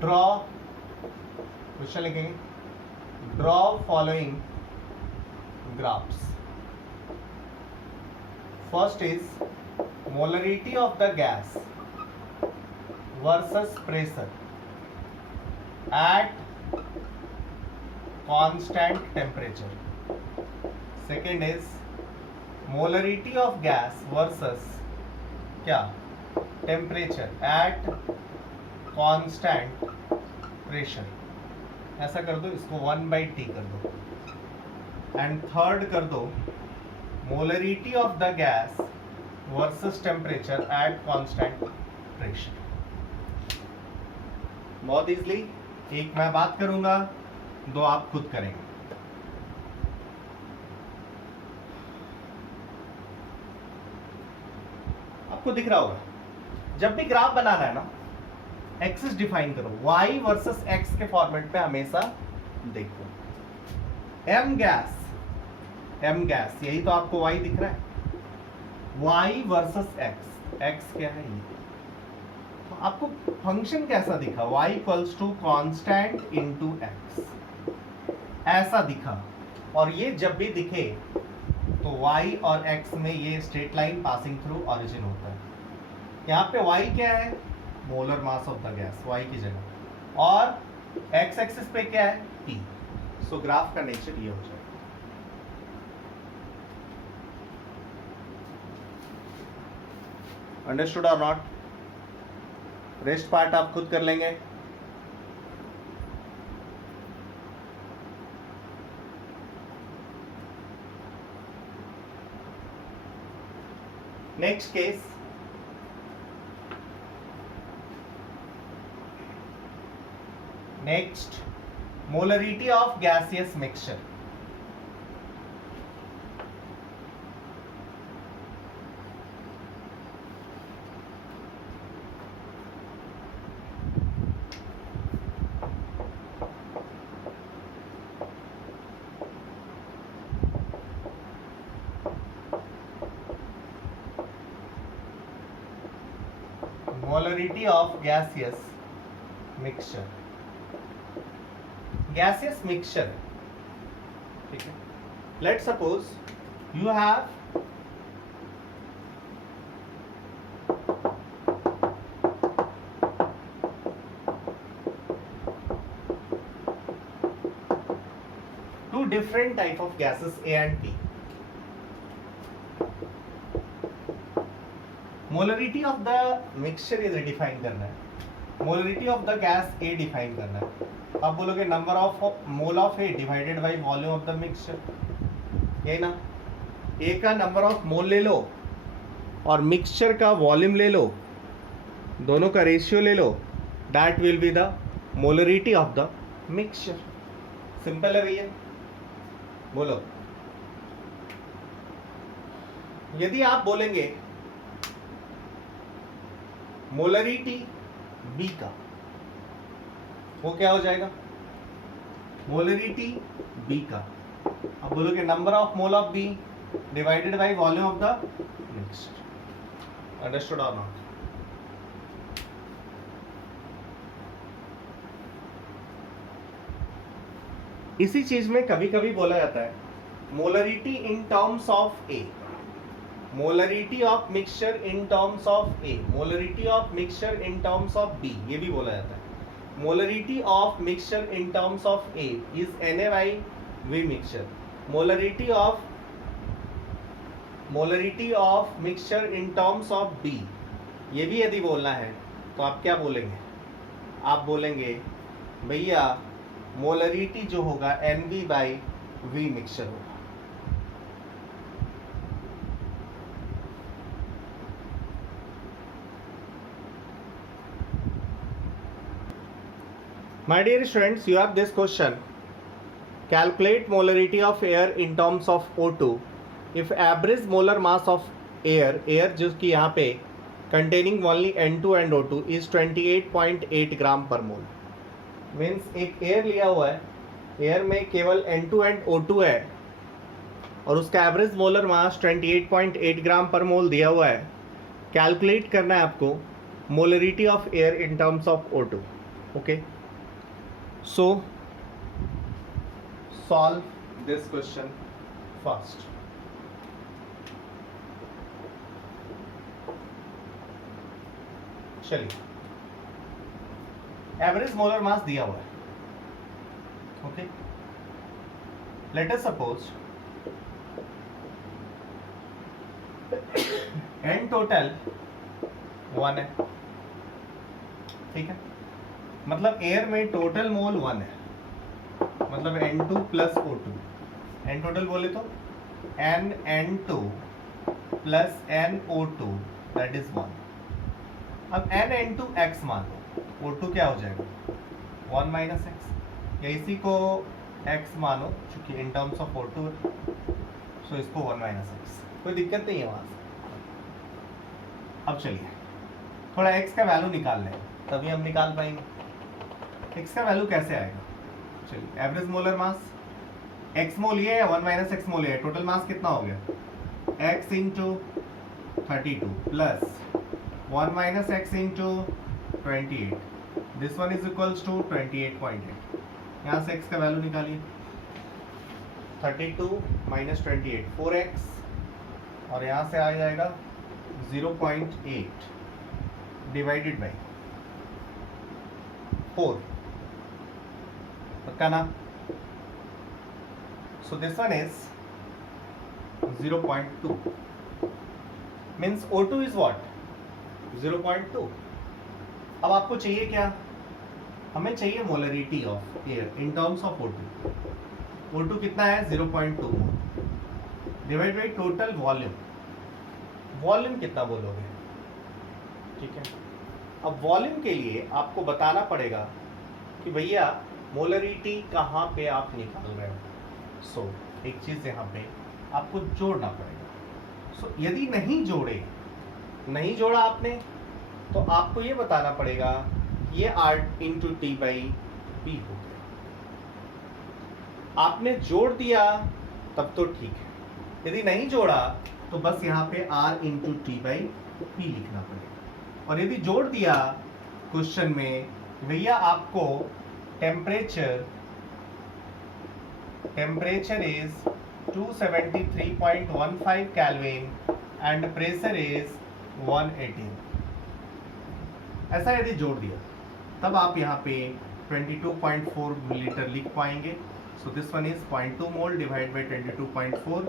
ड्रॉ, क्वेश्चन लिखेंगे, draw following graphs. First is molarity of the gas versus pressure at constant temperature. Second is molarity of gas versus क्या, temperature at constant pressure. ऐसा कर दो, इसको 1/T कर दो। एंड थर्ड कर दो molarity of the gas versus temperature at constant pressure. बहुत इजली, एक मैं बात करूंगा, दो आप खुद करेंगे। आपको दिख रहा होगा, जब भी ग्राफ बनाना है ना, एक्सिस डिफाइन करो, y वर्सेस x के फॉर्मेट में हमेशा देखो। m गैस, यही तो आपको y दिख रहा है, y वर्सेस x क्या है ये? आपको फंक्शन कैसा दिखा, y equals to constant into x, ऐसा दिखा। और ये जब भी दिखे तो y और x में ये straight line passing through origin होता है। यहाँ पे y क्या है, molar mass of the gas, y की जगह, और x एक्सिस पे क्या है, T। सो ग्राफ का नेचर ये हो जाएगा। अंडरस्टूड और नॉट? रेस्ट पार्ट आप खुद कर लेंगे। Next case, next molarity of gaseous mixture. molarity of gaseous mixture, gaseous mixture, ठीक है। Let's suppose you have two different type of gases A and B. Molarity of the mixture इधर define करना है, molarity of the gas A define करना है। आप बोलोगे number of mole of A divided by volume of the mixture, यही ना? ए का नंबर ऑफ मोल ले लो और मिक्सचर का वॉल्यूम ले लो, दोनों का रेशियो ले लो, that will be the molarity of the mixture. Simple है भैया, बोलो। यदि आप बोलेंगे मोलरिटी बी का, वो क्या हो जाएगा, मोलरिटी बी का। अब बोलोगे number of mole of B divided by volume of the mixture. Understood और नॉट? इसी चीज में कभी कभी बोला जाता है molarity in terms of A, molarity of mixture in terms of A, molarity of mixture in terms of B, ये भी बोला जाता है। Molarity of mixture in terms of A is Na/V mixture, molarity of mixture in terms of B, ये भी यदि बोलना है तो आप क्या बोलेंगे, आप बोलेंगे भैया मोलरिटी जो होगा NB/V मिक्सचर होगा। My dear students, you have this question, Calculate molarity of air in terms of O2 if average molar mass of air जो कि यहाँ पे containing only N2 and O2 is 28.8 gram per mole. Means एक air लिया हुआ है, air में केवल N2 and O2 है और उसका एवरेज मोलर मास 28.8 ग्राम पर मोल दिया हुआ है। कैलकुलेट करना है आपको molarity of air in terms of O2। Okay, so solve this question first. चलिए, एवरेज मोलर मास दिया हुआ है। Okay, let us suppose n total 1 है, ठीक है, मतलब एयर में टोटल मोल 1 है, मतलब N2 plus O2। N total बोले तो N2 plus NO2 that is 1। अब N N2 x मान लो, O2 क्या हो जाएगा 1 माइनस एक्स, या इसी को x मानो चूंकि इन टर्म्स ऑफ O2 है, सो इसको 1 माइनस एक्स, कोई दिक्कत नहीं है वहां से। अब चलिए थोड़ा x का वैल्यू निकाल लें, तभी हम निकाल पाएंगे। x का वैल्यू कैसे आएगा? चलिए, एवरेज मोलर मास x मोल ये है, 1 माइनस एक्स मोल ये है, टोटल मास कितना हो गया x into 32 plus 1 minus x into 28, this one is equals to 28.8। यहाँ से x का वैल्यू निकालिए, 32 माइनस 28 4x, और यहाँ से आ जाएगा 0.8 डिवाइडेड बाई 4, पक्का ना? सो this one is 0.2 means O2 is what 0.2। अब आपको चाहिए क्या? हमें चाहिए molarity of air in terms of O2। O2 कितना है 0.2 mole divide by total volume. Volume कितना बोलोगे? ठीक है, अब वॉल्यूम के लिए आपको बताना पड़ेगा कि भैया मोलरिटी कहाँ पे आप निकाल रहे हो। सो एक चीज यहाँ पे आपको जोड़ना पड़ेगा। सो यदि नहीं जोड़ा आपने, तो आपको ये बताना पड़ेगा ये R into T by B हो गया। आपने जोड़ दिया तब तो ठीक है, यदि नहीं जोड़ा तो बस यहाँ पे R into T by P लिखना पड़ेगा। और यदि जोड़ दिया क्वेश्चन में, भैया आपको temperature is 273.15 kelvin and pressure is 118, ऐसा यदि जोड़ दिया तब आप यहाँ पे 22.4 लीटर लिख पाएंगे। सो this one is 0.2 mole divide by 22.4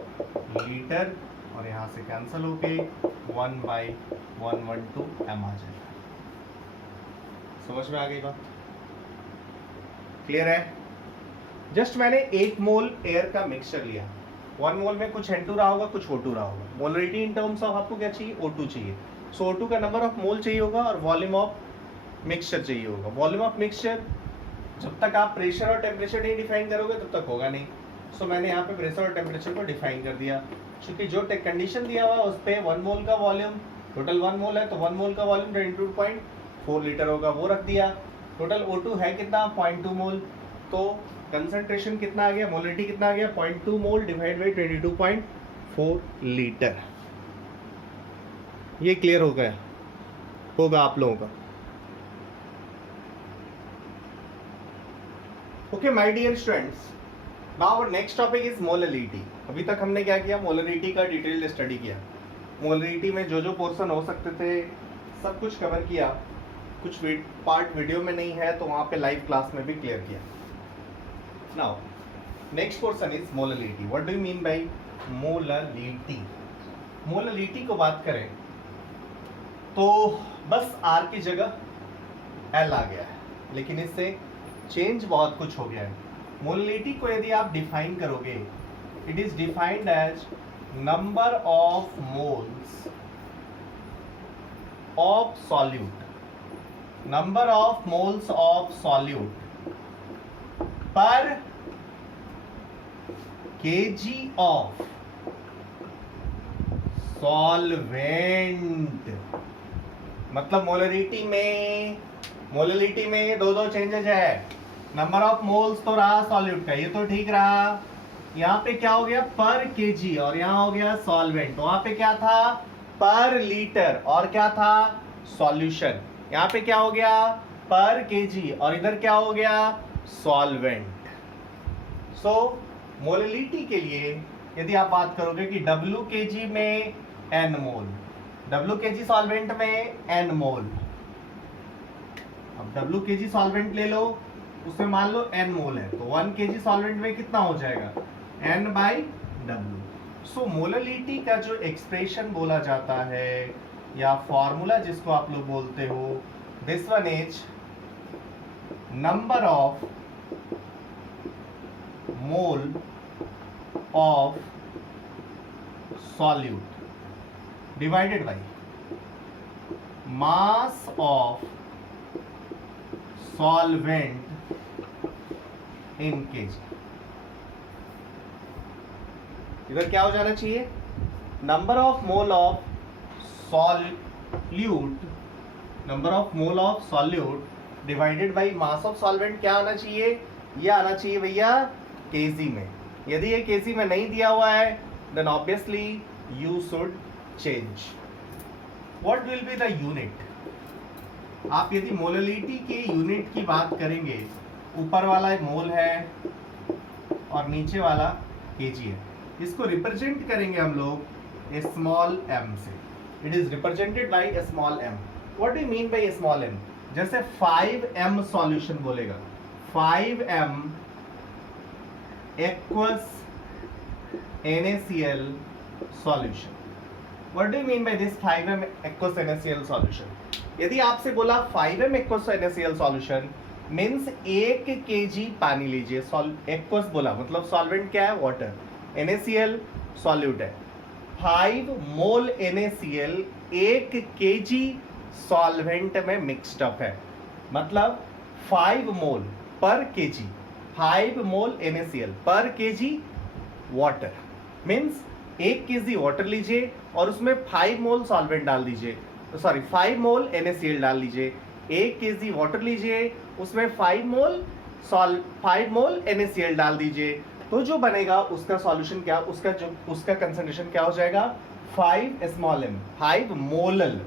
litre, और यहाँ से कैंसिल होके 1/112 m आ जाएगा। समझ में आ गई बात? क्लियर है? जस्ट मैंने 1 मोल एयर का मिक्सचर लिया, 1 मोल में कुछ N2 रहा होगा, कुछ O2 रहा होगा। मोलरिटी इन टर्म्स ऑफ आपको क्या चाहिए? O2 चाहिए। सो O2 का नंबर ऑफ मोल चाहिए होगा और वॉल्यूम ऑफ मिक्सचर चाहिए होगा। वॉल्यूम ऑफ मिक्सचर जब तक आप प्रेशर और टेम्परेचर नहीं डिफाइन करोगे तब तक होगा नहीं। सो मैंने यहाँ पे प्रेशर और टेम्परेचर को डिफाइन कर दिया, क्योंकि जो कंडीशन दिया हुआ उस पर 1 मोल का वॉल्यूम, टोटल 1 मोल है तो 1 मोल का वॉल्यूम 22.4 लीटर होगा, वो रख दिया। टोटल O2 है कितना 0.2 मोल, तो कंसंट्रेशन कितना आ गया, मोलरिटी कितना आ गया 0.2 मोल डिवाइड बाई 22.4 लीटर। ये क्लियर हो गया होगा आप लोगों का? Okay my dear students, now our next topic is molarity. अभी तक हमने क्या किया? मोलरिटी का डिटेल्ड स्टडी किया। मोलरिटी में जो पोर्शन हो सकते थे सब कुछ कवर किया। कुछ पार्ट वीडियो में नहीं है तो वहाँ पे लाइव क्लास में भी क्लियर किया। Now next portion is molarity. What do you mean by molarity? Molarity को बात करें तो बस R की जगह L आ गया है, लेकिन इससे चेंज बहुत कुछ हो गया है। मोलरिटी को यदि आप डिफाइन करोगे, it is defined as number of moles of solute, number of moles of solute per kg of solvent, मतलब मोलरिटी में दो चेंजेस है। नंबर ऑफ मोल्स तो रहा सॉल्यूट का, ये तो ठीक रहा। यहाँ पे क्या हो गया पर केजी, और यहाँ हो गया सॉल्वेंट। वहां पे क्या था पर लीटर, और क्या था सॉल्यूशन। यहाँ पे क्या हो गया पर केजी, और इधर क्या हो गया सॉल्वेंट। सो मोलरिटी के लिए यदि आप बात करोगे कि W kg में n मोल, W kg सॉल्वेंट में n मोल। अब W kg सॉल्वेंट ले लो, उसमें मान लो n मोल है, तो 1 kg सॉल्वेंट में कितना हो जाएगा n by W। So molarity का जो एक्सप्रेशन बोला जाता है या फॉर्मूला जिसको आप लोग बोलते हो, this one is number of mole of solute divided by mass of solvent in kg। इधर क्या हो जाना चाहिए number of mole of solute, number of mole of solute divided by mass of solvent. क्या आना चाहिए ये आना चाहिए भैया केजी में। यदि ये केजी में नहीं दिया हुआ है then obviously you should change. What will be the unit? आप यदि मोलरिटी के यूनिट की बात करेंगे, ऊपर वाला मोल है और नीचे वाला केजी है, इसको रिप्रेजेंट करेंगे हम लोग स्मॉल m से। It is represented by small m। What do you mean by small m? जैसे 5m सॉल्यूशन बोलेगा, 5m equals NaCl solution. What do you mean by this 5m aqueous NaCl solution? यदि आपसे बोला 5m aqueous NaCl solution means 1 kg पानी लीजिए। aqueous बोला मतलब solvent क्या है वाटर, NaCl सॉल्यूट है। 5 मोल NaCl 1 kg सॉल्वेंट में मिक्स्ड अप है, मतलब 5 मोल पर kg, 5 मोल NaCl पर kg water means 1 kg water लीजिए और उसमें 5 मोल सॉल्वेंट डाल दीजिए, सॉरी 5 मोल NaCl डाल लीजिए। 1 kg वाटर लीजिए, उसमें 5 मोल NaCl डाल दीजिए, तो जो बनेगा उसका सॉल्यूशन क्या, उसका कंसंट्रेशन क्या हो जाएगा 5 स्मॉल m, 5 मोलल।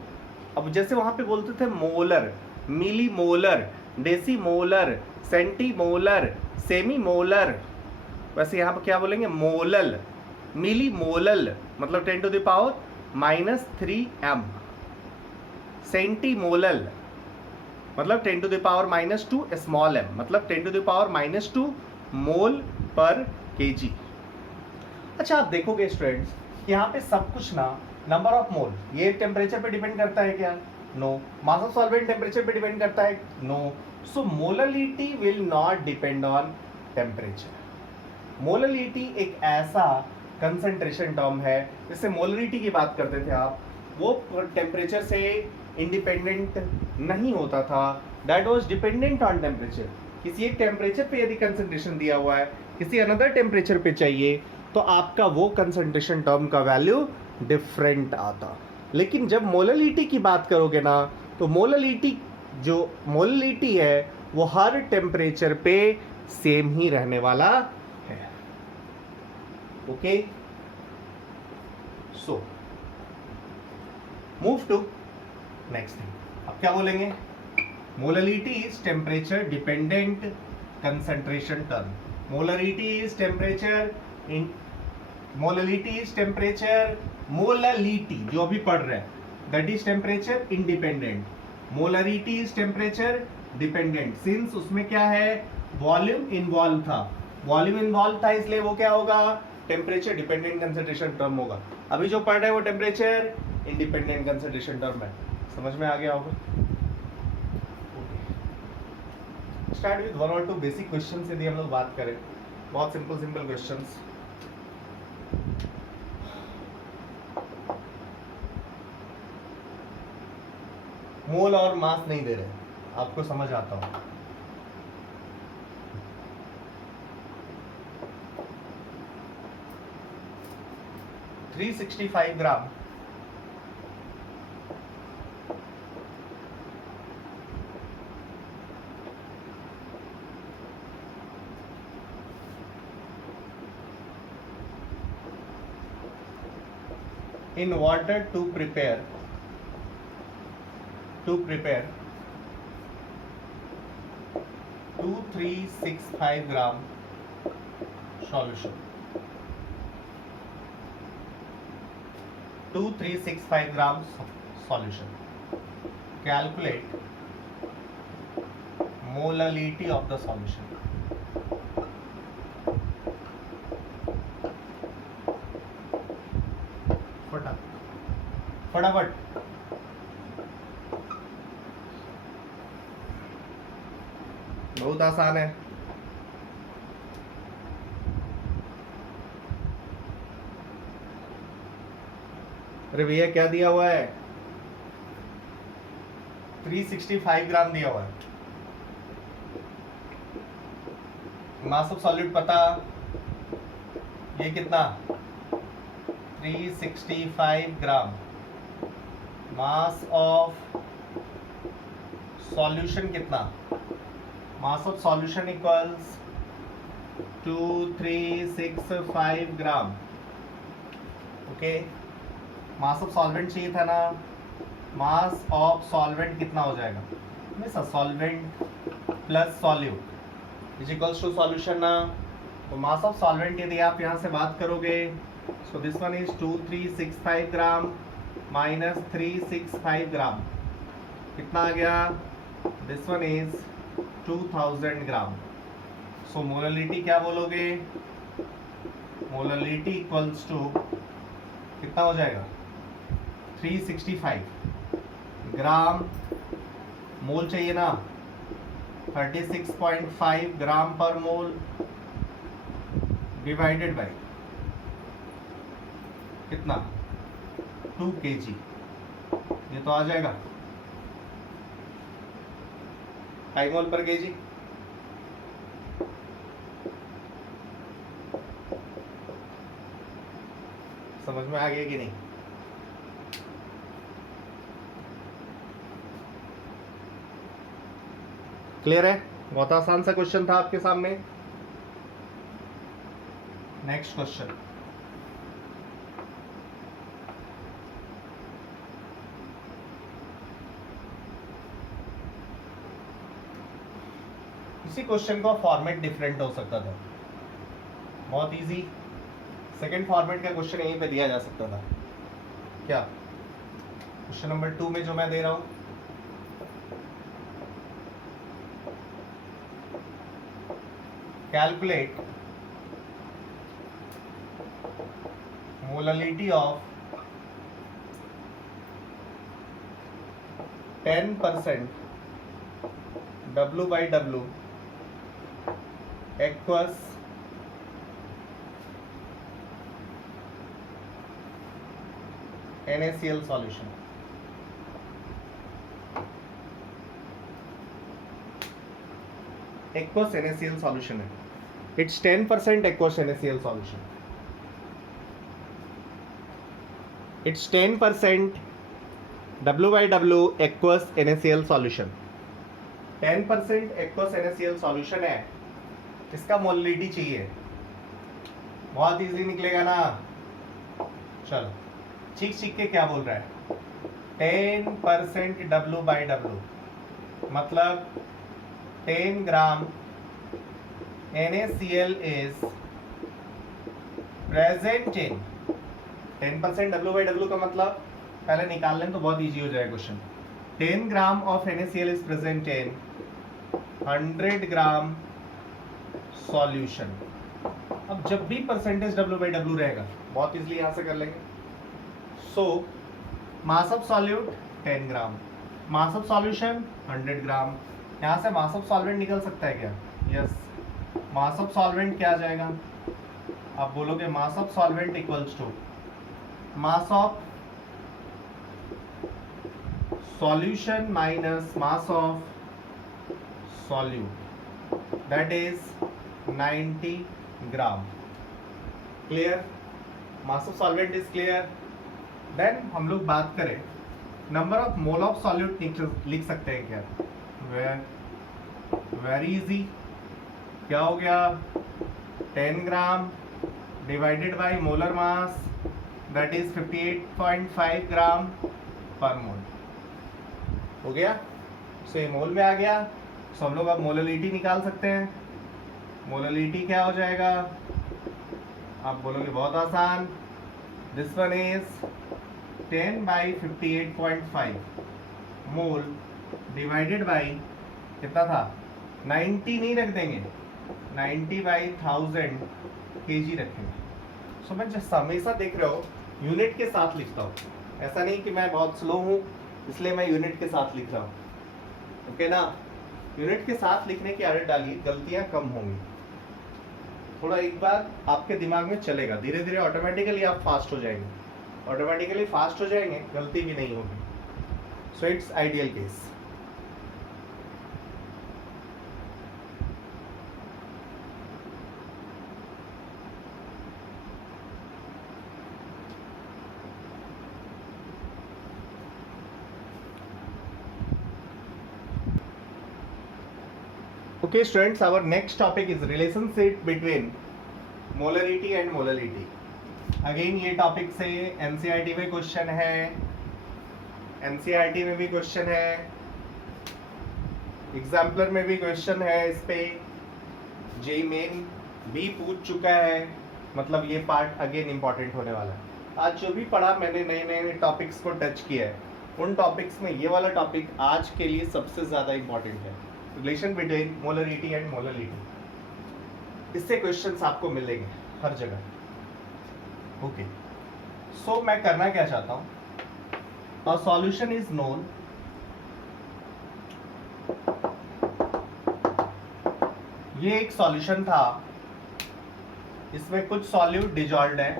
अब जैसे वहां पे बोलते थे molar, millimolar, decimolar, centimolar, semimolar, वैसे यहाँ पर क्या बोलेंगे मोलल, मिली मोलल मतलब 10 to the power -3m, centi molal मतलब 10 to the power -2 small m मतलब 10 to the power -2 मोल पर केजी। अच्छा आप देखोगे स्टूडेंट्स यहाँ पे सब कुछ ना नंबर ऑफ मोल, ये टेम्परेचर पे डिपेंड करता है क्या, no. Mass of solvent temperature पे डिपेंड करता है, no. So molarity will not depend on temperature. Molarity एक ऐसा कंसंट्रेशन टर्म है, जैसे मोलरिटी की बात करते थे आप, वो टेम्परेचर से इंडिपेंडेंट नहीं होता था, that was dependent on temperature. किसी एक टेम्परेचर पे यदि कंसंट्रेशन दिया हुआ है, किसी अनदर टेम्परेचर पे चाहिए, तो आपका वो कंसंट्रेशन टर्म का वैल्यू डिफरेंट आता। लेकिन जब मोलरिटी की बात करोगे ना, तो मोलरिटी है वो हर टेम्परेचर पे सेम ही रहने वाला है। Okay, so move to next thing. अब क्या बोलेंगे, molarity is temperature dependent concentration term. Molarity is temperature molarity जो अभी पढ़ रहे हैं that is temperature independent, molarity is temperature dependent. Since उसमें क्या है वॉल्यूम इन्वॉल्व था, इसलिए वो क्या होगा टेम्परेचर डिपेंडेंट कंसंट्रेशन टर्म होगा। अभी जो पढ़ रहे हैं वो टेम्परेचर इंडिपेंडेंट कंसंट्रेशन टर्म है। समझ में आ गया होगा। स्टार्ट विद 1 और 2 बेसिक क्वेश्चंस। यदि हम लोग बात करें, बहुत सिंपल क्वेश्चंस। मोल और मास नहीं दे रहे, आपको समझ आता हो। 365 ग्राम in water to prepare 2365 gram solution. 2365 gram solution. Calculate molality of the solution. फटाफट बहुत आसान है। अरे भैया क्या दिया हुआ है? 365 ग्राम दिया हुआ है। मास ऑफ सॉलिड पता, ये कितना? 365 ग्राम। मास ऑफ सॉल्यूशन कितना? मास of solution equals 2365 gram. Okay, mass of solvent चाहिए था ना। मास ऑफ सॉल्वेंट कितना हो जाएगा? हमेशा solvent plus solute is equals to solution ना। तो मास ऑफ सॉल्वेंट यदि आप यहाँ से बात करोगे, सो this one is 2365 gram minus 365 ग्राम, कितना आ गया? This one is 2000 gram. So molality क्या बोलोगे? मोललिटी इक्वल्स टू कितना हो जाएगा? 365 ग्राम। मोल चाहिए ना, 36.5 ग्राम पर मोल डिवाइडेड बाय कितना? 2 kg। ये तो आ जाएगा हाई मोल पर केजी। समझ में आ गया कि नहीं? क्लियर है? बहुत आसान सा क्वेश्चन था आपके सामने। नेक्स्ट क्वेश्चन, इसी क्वेश्चन का फॉर्मेट डिफरेंट हो सकता था। बहुत इजी सेकंड फॉर्मेट का क्वेश्चन यहीं पे दिया जा सकता था। क्या क्वेश्चन नंबर 2 में जो मैं दे रहा हूं, calculate molality of 10% W/W aqueous NaCl solution। aqueous NaCl solution है, it's 10% aqueous NaCl solution, it's 10% W/W aqueous NaCl solution। 10% aqueous NaCl solution है, इसका मोललिटी चाहिए। बहुत इजी निकलेगा ना। चलो चीख के क्या बोल रहा है? 10% W/W मतलब 10 ग्राम NaCl is present in 10% W/W का मतलब पहले निकाल लें तो बहुत इजी हो जाएगा question. 10 gram of NaCl is present in 100 gram solution. अब जब भी परसेंटेज W/W रहेगा बहुत इजीली यहाँ से कर लेंगे। So mass of solute 10 gram, mass of solution 100 gram. यहाँ से मास ऑफ सॉल्वेंट निकल सकता है क्या? यस, मास ऑफ सॉल्वेंट क्या आ जाएगा? आप बोलोगे mass of solvent equals to mass of solution minus mass of solute, that is 90 gram. Clear? Mass of solvent is clear. Then हम लोग बात करें number of mole of solute लिख सकते हैं क्या? Very easy. क्या हो गया? 10 gram divided by molar mass that is 58.5 gram per mole. हो गया? सो ये मोल में आ गया। सो हम लोग अब मोललिटी निकाल सकते हैं। मोललिटी क्या हो जाएगा? आप बोलोगे बहुत आसान, this one is 10 by 58.5 mole divided by कितना था? 90 नहीं रख देंगे, 90 बाई 1000 kg रखेंगे। सो मैं जैसे हमेशा देख रहे हो यूनिट के साथ लिखता हूँ, ऐसा नहीं कि मैं बहुत स्लो हूँ इसलिए मैं यूनिट के साथ लिख रहा हूँ। ओके ना? यूनिट के साथ लिखने की आदत डालिए, गलतियाँ कम होंगी। थोड़ा एक बार आपके दिमाग में चलेगा, धीरे धीरे ऑटोमेटिकली आप फास्ट हो जाएंगे। ऑटोमेटिकली फास्ट हो जाएंगे, गलती भी नहीं होगी। So it's ideal case. Okay students, our next topic is relationship between molarity and molality. Again ये टॉपिक से एनसीईआरटी में क्वेश्चन है, एनसीईआरटी में भी क्वेश्चन है, एग्जाम्पलर में भी क्वेश्चन है। इस पे जेई मेन भी पूछ चुका है, मतलब ये पार्ट अगेन इंपॉर्टेंट होने वाला है। आज जो भी पढ़ा मैंने, नए नए टॉपिक्स को टच किया है, उन टॉपिक्स में ये वाला टॉपिक आज के लिए सबसे ज़्यादा इंपॉर्टेंट है, relation between molarity and molality. इससे क्वेश्चंस आपको मिलेंगे हर जगह। ओके, सो मैं करना क्या चाहता हूं, अ सॉल्यूशन इज नोन, ये एक सॉल्यूशन था, इसमें कुछ सॉल्यूट डिजॉल्व्ड है।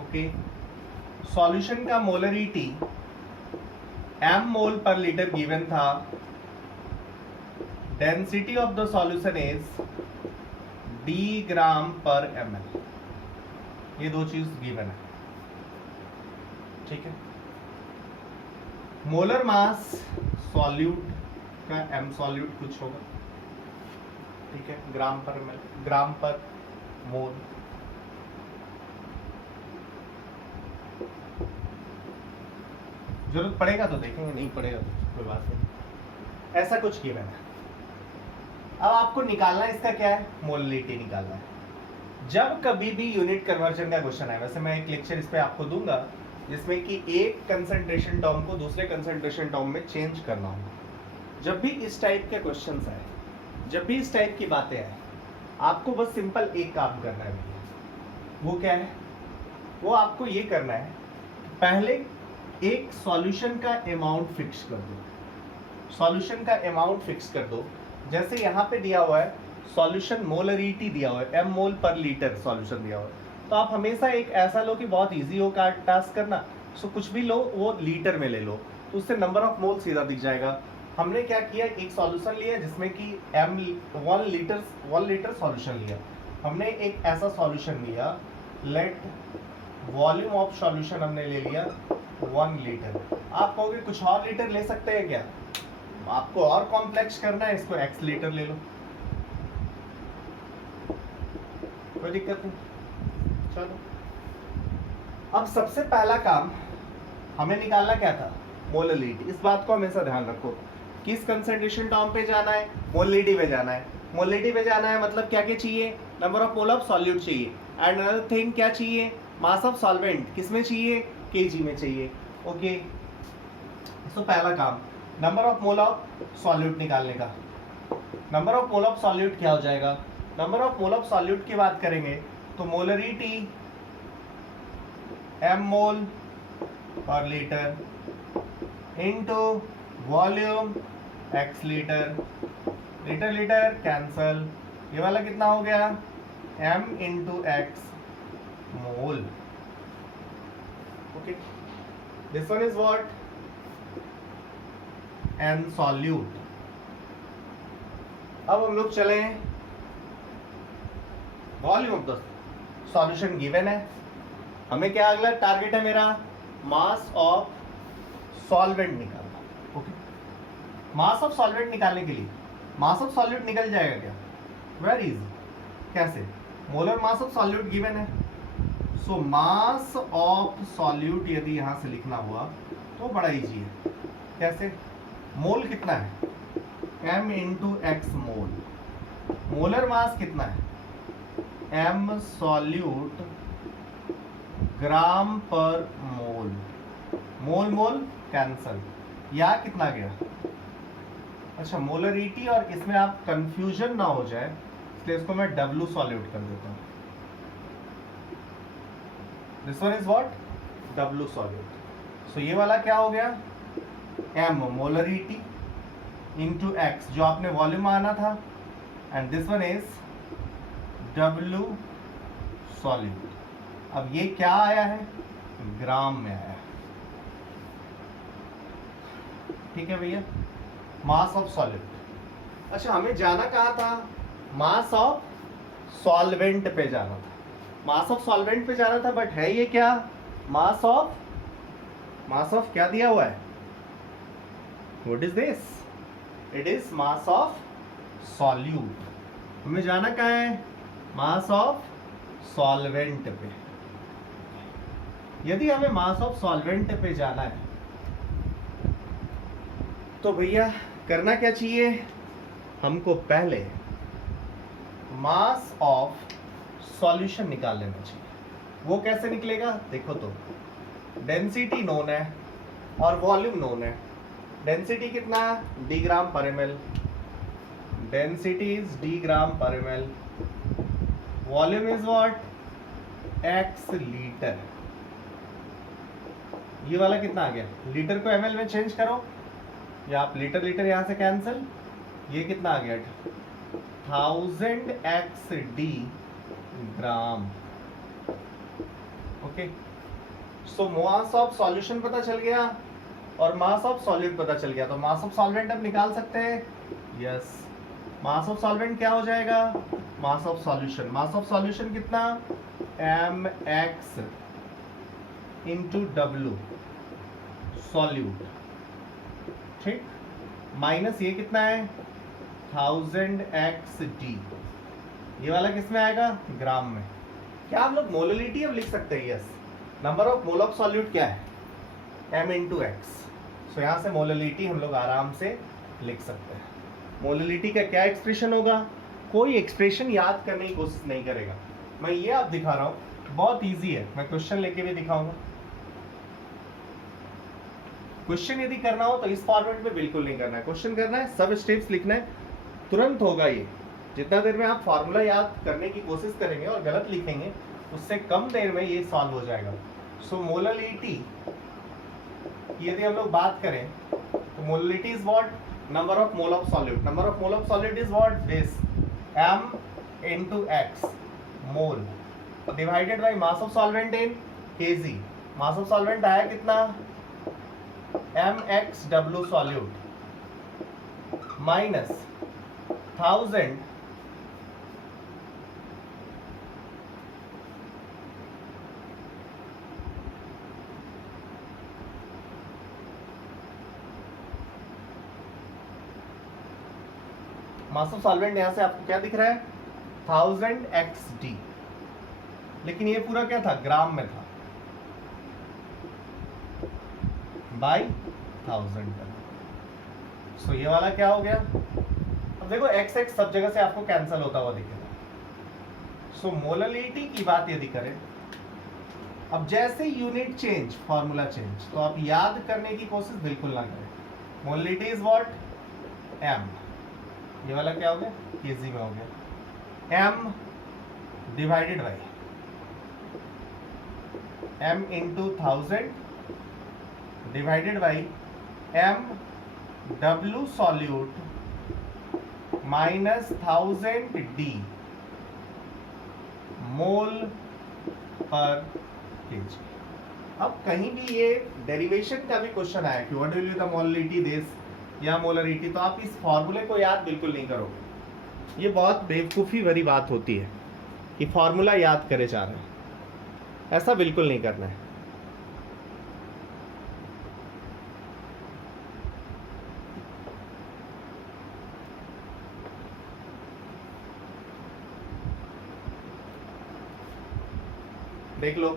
ओके, सॉल्यूशन का मोलरिटी m मोल पर लीटर गिवन था, density of the solution is d ग्राम पर ml। ये दो चीज गिवन है, ठीक है। मोलर मास सॉल्यूट का m सॉल्यूट कुछ होगा, ठीक है, ग्राम पर ml, ग्राम पर मोल। जरूरत पड़ेगा तो देखेंगे, नहीं पड़ेगा तो कोई बात नहीं। ऐसा कुछ गिवन है। अब आपको निकालना इसका क्या है? मोललिटी निकालना है। जब कभी भी यूनिट कन्वर्जन का क्वेश्चन है, वैसे मैं एक लेक्चर इस पे आपको दूंगा जिसमें कि एक कंसंट्रेशन टर्म को दूसरे कंसंट्रेशन टर्म में चेंज करना होगा। जब भी इस टाइप के क्वेश्चंस आए, जब भी इस टाइप की बातें आए, आपको बस सिंपल एक काम करना है। वो क्या है? वो आपको ये करना है, पहले एक सॉल्यूशन का अमाउंट फिक्स कर दो। सॉल्यूशन का अमाउंट फिक्स कर दो। जैसे यहाँ पे दिया हुआ है सॉल्यूशन मोलरिटी दिया हुआ है, m मोल पर लीटर सॉल्यूशन दिया हुआ है, तो आप हमेशा एक ऐसा लो कि बहुत इजी हो का टास्क करना। सो कुछ भी लो, वो लीटर में ले लो, तो उससे नंबर ऑफ मोल सीधा दिख जाएगा। हमने क्या किया, एक सॉल्यूशन लिया जिसमें कि m 1 लीटर सॉल्यूशन लिया। हमने एक ऐसा सॉल्यूशन लिया, लेट वॉल्यूम ऑफ सॉल्यूशन हमने ले लिया 1 लीटर। आप कहोगे कुछ और लीटर ले सकते हैं क्या? आपको और कॉम्प्लेक्स करना है, इसको x लीटर ले लो, कोई दिक्कत नहीं। चलो, अब सबसे पहला काम हमें निकालना क्या था? मोललिटी। इस बात को हमेशा ध्यान रखो, किस कंसंट्रेशन टर्म पे जाना है? मोललिटी पे जाना है। मोललिटी पे जाना है मतलब क्या क्या चाहिए? Number of mole of solute चाहिए, एंड अनदर थिंग क्या चाहिए? मास ऑफ सॉल्वेंट किसमें चाहिए? केजी में चाहिए। ओके, तो पहला काम number of mole of solute निकालने का। Number of mole of solute क्या हो जाएगा? Number of mole of solute की बात करेंगे तो मोलरिटी m मोल per litre into volume x litre. Litre litre cancel, ये वाला कितना हो गया? m into x mole. Okay, this one is what? n solute. अब हम लोग चले volume of the solution given है, हमें क्या अगला टारगेट है मेरा, मास ऑफ सॉल्वेंट निकालना। ओके, मास ऑफ सॉल्वेंट निकालने के लिए, मास ऑफ सॉल्यूट निकल जाएगा क्या, वेरी इजी। कैसे, molar mass of solute given है, सो मास ऑफ सॉल्यूट यदि यहां से लिखना हुआ तो बड़ा इजी है। कैसे, मोल कितना है, m इंटू एक्स मोल, मोलर मास कितना है, m सॉल्यूट ग्राम पर मोल, मोल मोल कैंसल, या कितना गया, अच्छा मोलरिटी, और इसमें आप कंफ्यूजन ना हो जाए इसलिए इसको मैं W सॉल्यूट कर देता हूं, this one is what, W solute. So ये वाला क्या हो गया, m मोलरिटी इंटू x जो आपने वॉल्यूम आना था, and this one is W solute. अब ये क्या आया है, ग्राम में आया है, ठीक है भैया, मास ऑफ सॉल्यूट। अच्छा हमें जाना कहाँ था, मास ऑफ सॉल्वेंट पे जाना था, मास ऑफ सॉल्वेंट पे जाना था, बट है ये क्या, मास ऑफ क्या दिया हुआ है, what is this, it is mass of solute. हमें जाना कहाँ है, मास ऑफ सॉल्वेंट पे। यदि हमें मास ऑफ सॉल्वेंट पे जाना है तो भैया करना क्या चाहिए, हमको पहले मास ऑफ सॉल्यूशन निकाल लेना चाहिए। वो कैसे निकलेगा, देखो तो, डेंसिटी नोन है और वॉल्यूम नोन है। डेंसिटी कितना, डी ग्राम पर m l, density is d gram पर m l, volume is what, x litre. ये वाला कितना आ गया, लीटर को एमएल में चेंज करो, या आप लीटर लीटर यहां से कैंसिल, ये कितना आ गया, 1000 x D gram. Okay, so mass of solution पता चल गया और मास ऑफ सॉल्यूट पता चल गया, तो मास ऑफ सॉल्वेंट अब निकाल सकते हैं, यस। मास ऑफ सॉल्वेंट क्या हो जाएगा, mass of solution, mass of solution कितना, एम एक्स इंटू डब्ल्यू सॉल्यूट, ठीक, माइनस ये कितना है, 1000 एक्स डी, ये वाला किस में आएगा, ग्राम में। क्या हम लोग मोलरिटी अब लिख सकते हैं, yes, number of mole of solute क्या है, m इंटू एक्स। सो यहाँ से मोलरिटी हम लोग आराम से लिख सकते हैं। मोलरिटी का क्या एक्सप्रेशन होगा, कोई एक्सप्रेशन याद करने की कोशिश नहीं करेगा, मैं ये आप दिखा रहा हूँ, बहुत इजी है, मैं क्वेश्चन लेके भी दिखाऊंगा। क्वेश्चन यदि करना हो तो इस फॉर्मेट में बिल्कुल नहीं करना है, क्वेश्चन करना है, सब स्टेप्स लिखना है, तुरंत होगा ये। जितना देर में आप फॉर्मूला याद करने की कोशिश करेंगे और गलत लिखेंगे, उससे कम देर में ये सॉल्व हो जाएगा। सो मोलरिटी यदि हम लोग बात करें तो molarity is what, number of mole of solute, number of mole of solute is what, this m into x mole divided by mass of solvent in kg। Mass of solvent आया कितना, mx w solute minus 1000 mass of solvent यहां से आपको क्या दिख रहा है, 1000 XD, लेकिन ये पूरा क्या था, ग्राम में था, बाई 1000। सो ये वाला क्या हो गया, अब देखो x x सब जगह से आपको कैंसिल होता हुआ दिखेगा। सो मोलरिटी की बात यदि करें, अब जैसे यूनिट चेंज, फॉर्मूला चेंज, तो आप याद करने की कोशिश बिल्कुल ना करें। मोलरिटी इज व्हाट, m, ये वाला क्या हो गया, kg में हो गया, m divided by m into 1000 divided by m w solute minus 1000 d मोल पर kg। अब कहीं भी ये डेरिवेशन का भी क्वेश्चन आया कि what will be the molarity this या मोलरिटी, तो आप इस फॉर्मूले को याद बिल्कुल नहीं करोगे, ये बहुत बेवकूफ़ी भरी बात होती है। कि फॉर्मूला याद करे जा रहे हैं, ऐसा बिल्कुल नहीं करना है। देख लो,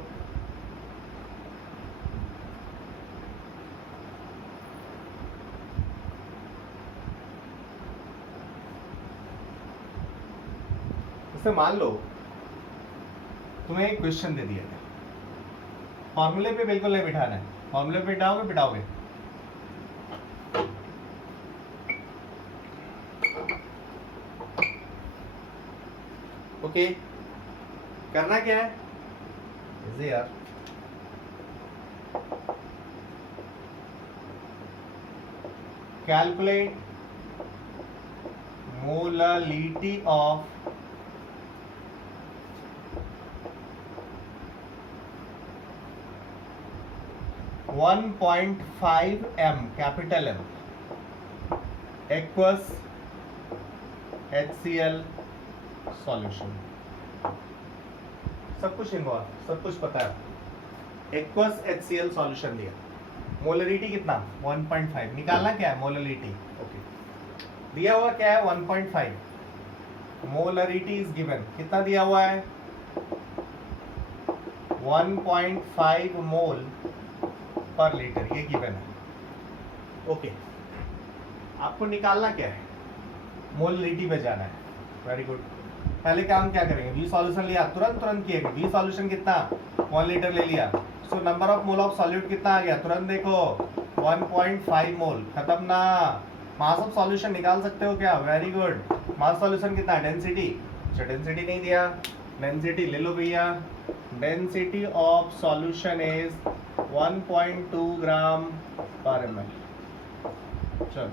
जैसे मान लो तुम्हें एक क्वेश्चन दे दिया है, फॉर्मूले पे बिल्कुल नहीं बिठाना है, फॉर्मूले पे बिठाओगे ओके। करना क्या है इसे यार, calculate molality of (1.5 m capital M aqueous HCl solution. सब कुछ इन्वॉल्व, सब कुछ पता है। एक्वस HCl सॉल्यूशन दिया, मोलरिटी कितना 1.5, निकालना क्या है मोलरिटी। ओके, दिया हुआ क्या है 1.5, मोलरिटी इज गिवन, कितना दिया हुआ है 1.5 मोल पर लीटर, ये गिवन है। ओके, आपको निकालना क्या है, मोलरिटी पे जाना है। वेरी गुड, पहले काम क्या करेंगे, वी सॉल्यूशन लिया, तुरंत किएगा, वी सॉल्यूशन कितना 1 लीटर ले लिया, so number of mole of solute कितना आ गया, तुरंत देखो 1.5 मोल, खत्म ना। मास ऑफ सॉल्यूशन निकाल सकते हो क्या, वेरी गुड। मास सॉल्यूशन कितना है, डेंसिटी, अच्छा डेंसिटी नहीं दिया, डेंसिटी ले लो भैया, डेंसिटी ऑफ सॉल्यूशन इज 1.2 ग्राम पर ml। चलो,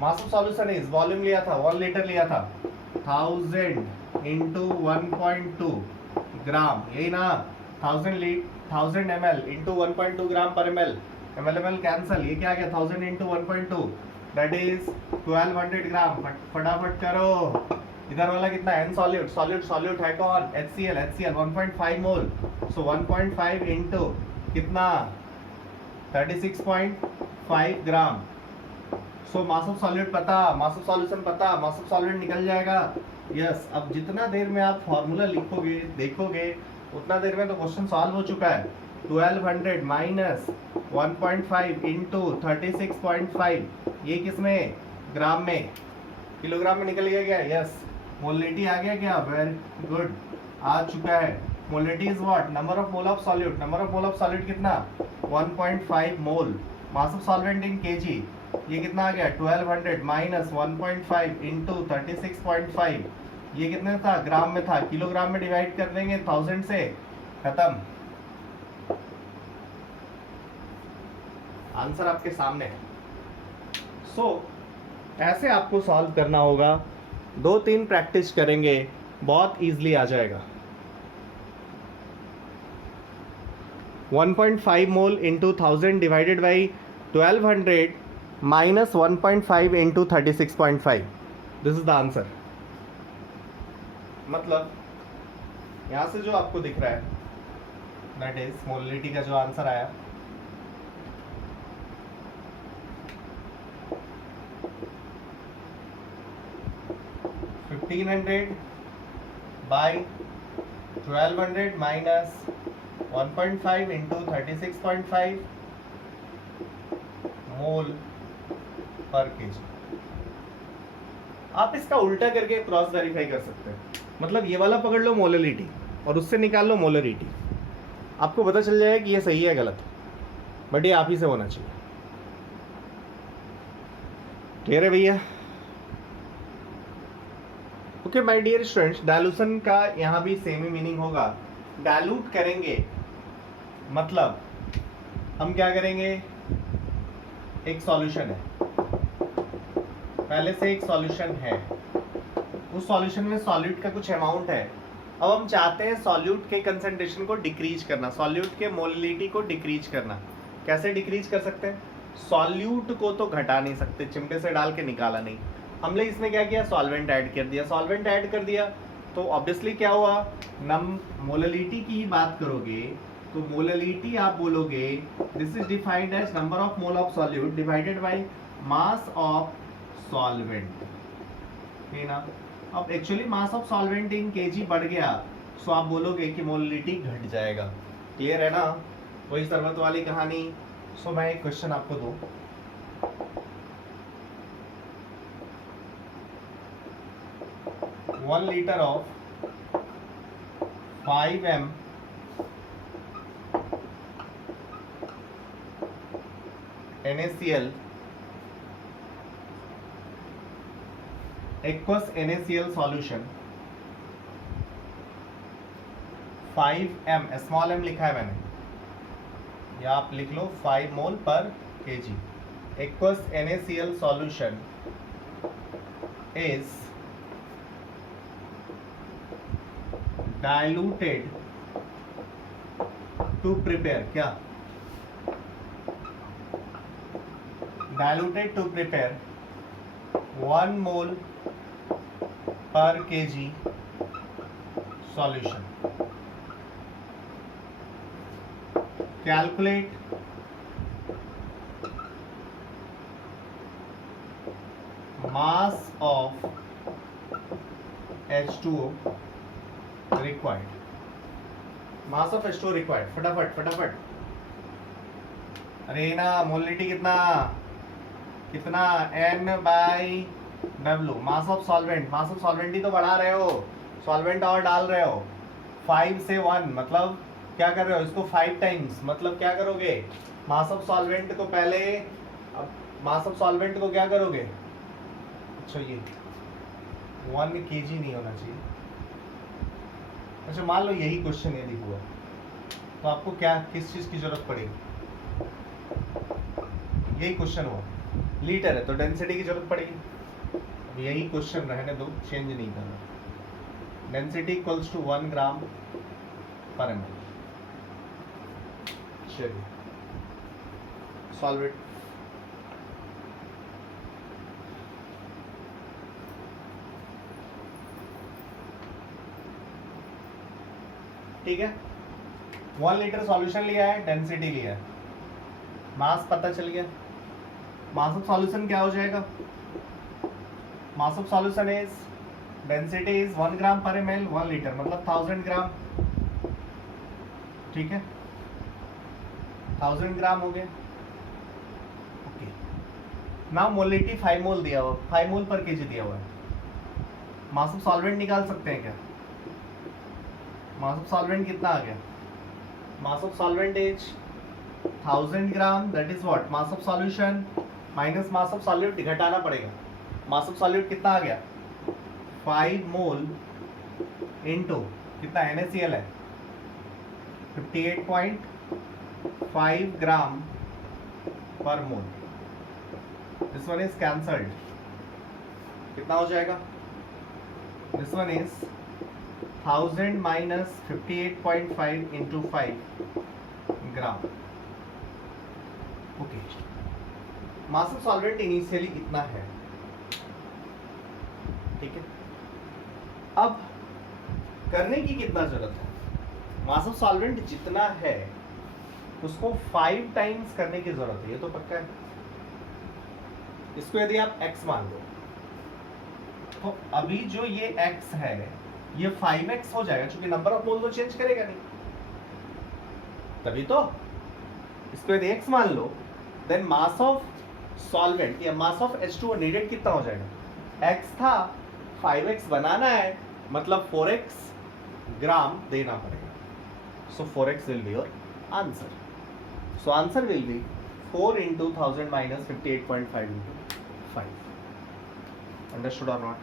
मास ऑफ सॉल्यूशन इज, वॉल्यूम लिया था 1 लीटर लिया था, 1000 इंटू 1.2 ग्राम, यही ना, 1000 ml इंटू 1.2 ग्राम पर ml, ml कैंसल, ये क्या आ गया 1000 इंटू 1.2 दैट इज 1200 ग्राम। फटाफट करो, इधर वाला कितना n सॉल्यूट है कौन, HCl 1.5 मोल, सो 1.5 इंटू कितना 36.5 ग्राम। सो मास ऑफ सॉल्यूट पता, मास ऑफ सॉल्यूशन पता, मास ऑफ सॉल्यूट निकल जाएगा। यस, अब जितना देर में आप फॉर्मूला लिखोगे देखोगे उतना देर में तो क्वेश्चन सॉल्व हो चुका है। 1200 माइनस 1.5 इंटू 36.5, ये किसमें, ग्राम में, किलोग्राम में निकल गया क्या, यस। मोलरिटी आ गया क्या, वेरी गुड, आ चुका है। Molarity is what, number of mole of solute, number of mole of solute कितना 1.5 mole, mass of solvent in kg, ये कितना आ गया 1200 माइनस 1.5 इंटू 36.5, ये कितने था, ग्राम में था, किलोग्राम में डिवाइड कर देंगे 1000 से, खत्म। आंसर आपके सामने है। सो ऐसे आपको सॉल्व करना होगा, 2-3 प्रैक्टिस करेंगे बहुत इजीली आ जाएगा। 1.5 mole into 1000 divided by 1200 minus 1.5 into 36.5, this is the answer. मतलब यहां से जो आपको दिख रहा है दैट इज मोलरिटी का जो आंसर आया, बाई 1200 माइनस 1.5 इंटू 36.5 मोल पर केजी। आप इसका उल्टा करके क्रॉस वेरीफाई कर सकते हैं, मतलब ये वाला पकड़ लो मोलरिटी और उससे निकाल लो मोलरिटी, आपको पता चल जाएगा कि ये सही है गलत, बट ये आप ही से होना चाहिए। क्लियर है भैया? Okay my dear students, dilution का यहाँ भी सेम ही मीनिंग होगा। डायलूट करेंगे मतलब हम क्या करेंगे, एक सॉल्यूशन है, पहले से एक सॉल्यूशन है, उस सॉल्यूशन में सॉल्यूट का कुछ अमाउंट है, अब हम चाहते हैं सॉल्यूट के कंसंट्रेशन को डिक्रीज करना, सॉल्यूट के मोलरिटी को डिक्रीज करना। कैसे डिक्रीज कर सकते हैं, सॉल्यूट को तो घटा नहीं सकते, चिमटे से डाल के निकाला नहीं, हमने इसमें क्या किया, सॉल्वेंट ऐड कर दिया, सॉल्वेंट ऐड कर दिया तो ऑब्वियसली क्या हुआ, मोललिटी की बात करोगे तो मोललिटी आप बोलोगे this is defined as number of mole of solute divided by mass of solvent, है ना। अब actually mass of solvent in kg बढ़ गया, सो आप बोलोगे कि मोललिटी घट जाएगा। क्लियर है ना, वही शरबत वाली कहानी। सो मैं एक क्वेश्चन आपको दूं, one litre of 5m NaCl aqueous NaCl solution 5m, small m लिखा है मैंने, या आप लिख लो 5 मोल पर kg। aqueous NaCl solution is diluted to prepare, क्या diluted to prepare 1 mole per kg solution. Calculate mass of H2O required. Mass of H2O required, फटाफट फटाफट। अरे ना, मोललिटी कितना कितना N/W, mass of solvent, mass of solvent ही तो बढ़ा रहे हो, सॉल्वेंट और डाल रहे हो। 5 से 1 मतलब क्या कर रहे हो, इसको 5 टाइम्स, मतलब क्या करोगे, मास ऑफ सॉल्वेंट को पहले, अब मास ऑफ सॉल्वेंट को क्या करोगे, अच्छा ये 1 kg नहीं होना चाहिए। अच्छा मान लो यही क्वेश्चन यदि हुआ तो आपको क्या किस चीज की जरूरत पड़ेगी, यही क्वेश्चन हुआ, लीटर है तो डेंसिटी की जरूरत पड़ेगी। अब यही क्वेश्चन रहने दो, चेंज नहीं करना। डेंसिटी इक्वल्स टू 1 ग्राम पर ml। चलिए सॉल्व इट। ठीक है, 1 लीटर सॉल्यूशन लिया है, डेंसिटी लिया है, मास पता चल गया। मास ऑफ सॉल्यूशन क्या हो जाएगा, mass of solution is, density is 1 gram पर ml, 1 लीटर मतलब 1000 ग्राम। ठीक है, 1000 ग्राम हो गया। ओके, नाउ मोललिटी 5 मोल दिया हुआ, 5 मोल पर केजी दिया हुआ है। मास ऑफ सॉल्वेंट निकाल सकते हैं क्या, मास ऑफ सॉल्वेंट कितना आ गया, मास of solvent is 1000 gram, that is what, mass of solution minus mass of solute, घटाना पड़ेगा। मास ऑफ सॉल्यूट कितना आ गया, 5 मोल इनटू कितना NaCl है, 58.5 gram per mole. This one is cancelled, कितना हो जाएगा, this one is 1000 minus 58.5 into 5 gram. Okay, mass of solvent initially इतना है। ठीक है, अब करने की कितना जरूरत है, मास ऑफ सॉल्वेंट जितना है उसको 5 टाइम्स करने की जरूरत है, ये तो पक्का है। इसको यदि आप x मान लो तो अभी जो ये x है ये 5x हो जाएगा, क्योंकि नंबर ऑफ मोल तो चेंज करेगा नहीं, तभी तो। इसको यदि x मान लो देन मास ऑफ सॉल्वेंट या मास ऑफ H2O नीडेड कितना हो जाएगा, x था 5x बनाना है मतलब 4x ग्राम देना पड़ेगा। सो 4x will be your answer. So answer will be 4 into 1000 minus 58.5 into 5। Understood और नॉट,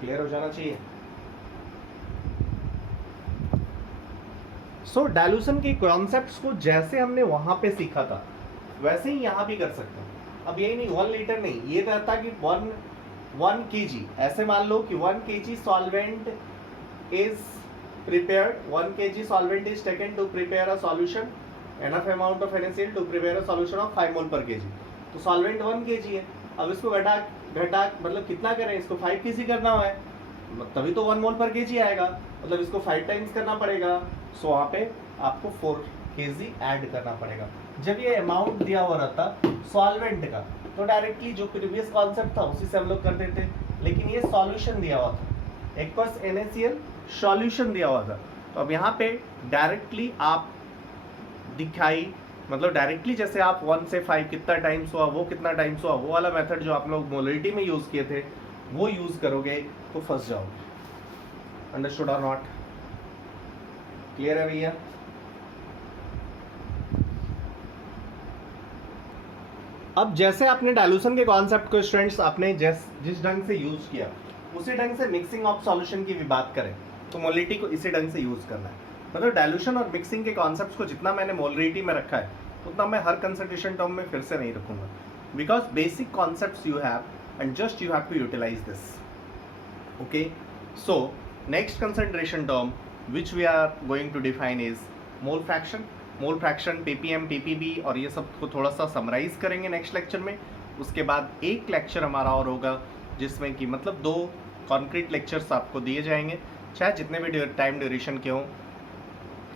क्लियर हो जाना चाहिए। सो डायलूशन के कॉन्सेप्ट्स को जैसे हमने वहां पे सीखा था वैसे ही यहाँ भी कर सकते हैं। अब यही नहीं 1 लीटर नहीं, ये रहता कि 1 kg, ऐसे मान लो कि 1 kg solvent is prepared, 1 kg solvent is taken to prepare a solution, enough amount of NaCl to prepare a solution of 5 mol per kg। तो solvent 1 kg है, अब इसको घटा मतलब कितना करें, इसको 5 kg करना है तभी तो 1 मोल पर केजी आएगा, मतलब इसको 5 टाइम्स करना पड़ेगा। सो वहाँ पे आपको 4 केजी ऐड करना पड़ेगा। जब ये अमाउंट दिया हुआ रहता सॉल्वेंट का तो डायरेक्टली जो प्रीवियस कॉन्सेप्ट था उसी से हम लोग कर देते, लेकिन ये सॉल्यूशन दिया हुआ था, एक्वस NaCl सॉल्यूशन दिया हुआ था। तो अब यहाँ पे डायरेक्टली आप दिखाई, मतलब डायरेक्टली जैसे आप 1 से 5 कितना टाइम्स हुआ, वो कितना टाइम्स हुआ, वो वाला मेथड जो आप लोग मोलरिटी में यूज़ किए थे वो यूज़ करोगे तो फंस जाओगे। अंडरस्टूड और नॉट? क्लियर है भैया? अब जैसे आपने डाइल्यूशन के कॉन्सेप्ट को स्टूडेंट्स आपने जिस ढंग से यूज़ किया उसी ढंग से मिक्सिंग ऑफ सॉल्यूशन की भी बात करें तो मोलरिटी को इसी ढंग से यूज़ करना है। मतलब डाइल्यूशन और मिक्सिंग के कॉन्सेप्ट्स को जितना मैंने मोलरिटी में रखा है उतना मैं हर कंसंट्रेशन टर्म में फिर से नहीं रखूंगा, because basic concepts you have and just you have to utilize this. Okay, so next concentration term which we are going to define is mole fraction. Mole fraction, ppm, ppb और ये सब को थोड़ा सा समराइज करेंगे next lecture में। उसके बाद एक लेक्चर हमारा और होगा जिसमें कि मतलब 2 कॉन्क्रीट लेक्चर्स आपको दिए जाएंगे, चाहे जितने भी टाइम ड्यूरेशन के हों।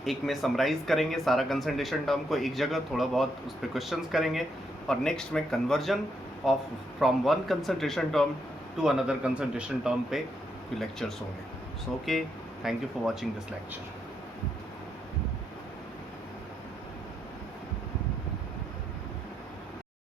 एक में समराइज करेंगे सारा कंसंट्रेशन टर्म को एक जगह, थोड़ा बहुत उस पर क्वेश्चंस करेंगे, और नेक्स्ट में conversion of from one concentration term to another concentration term पे लेक्चर्स होंगे। So okay, thank you for watching this lecture.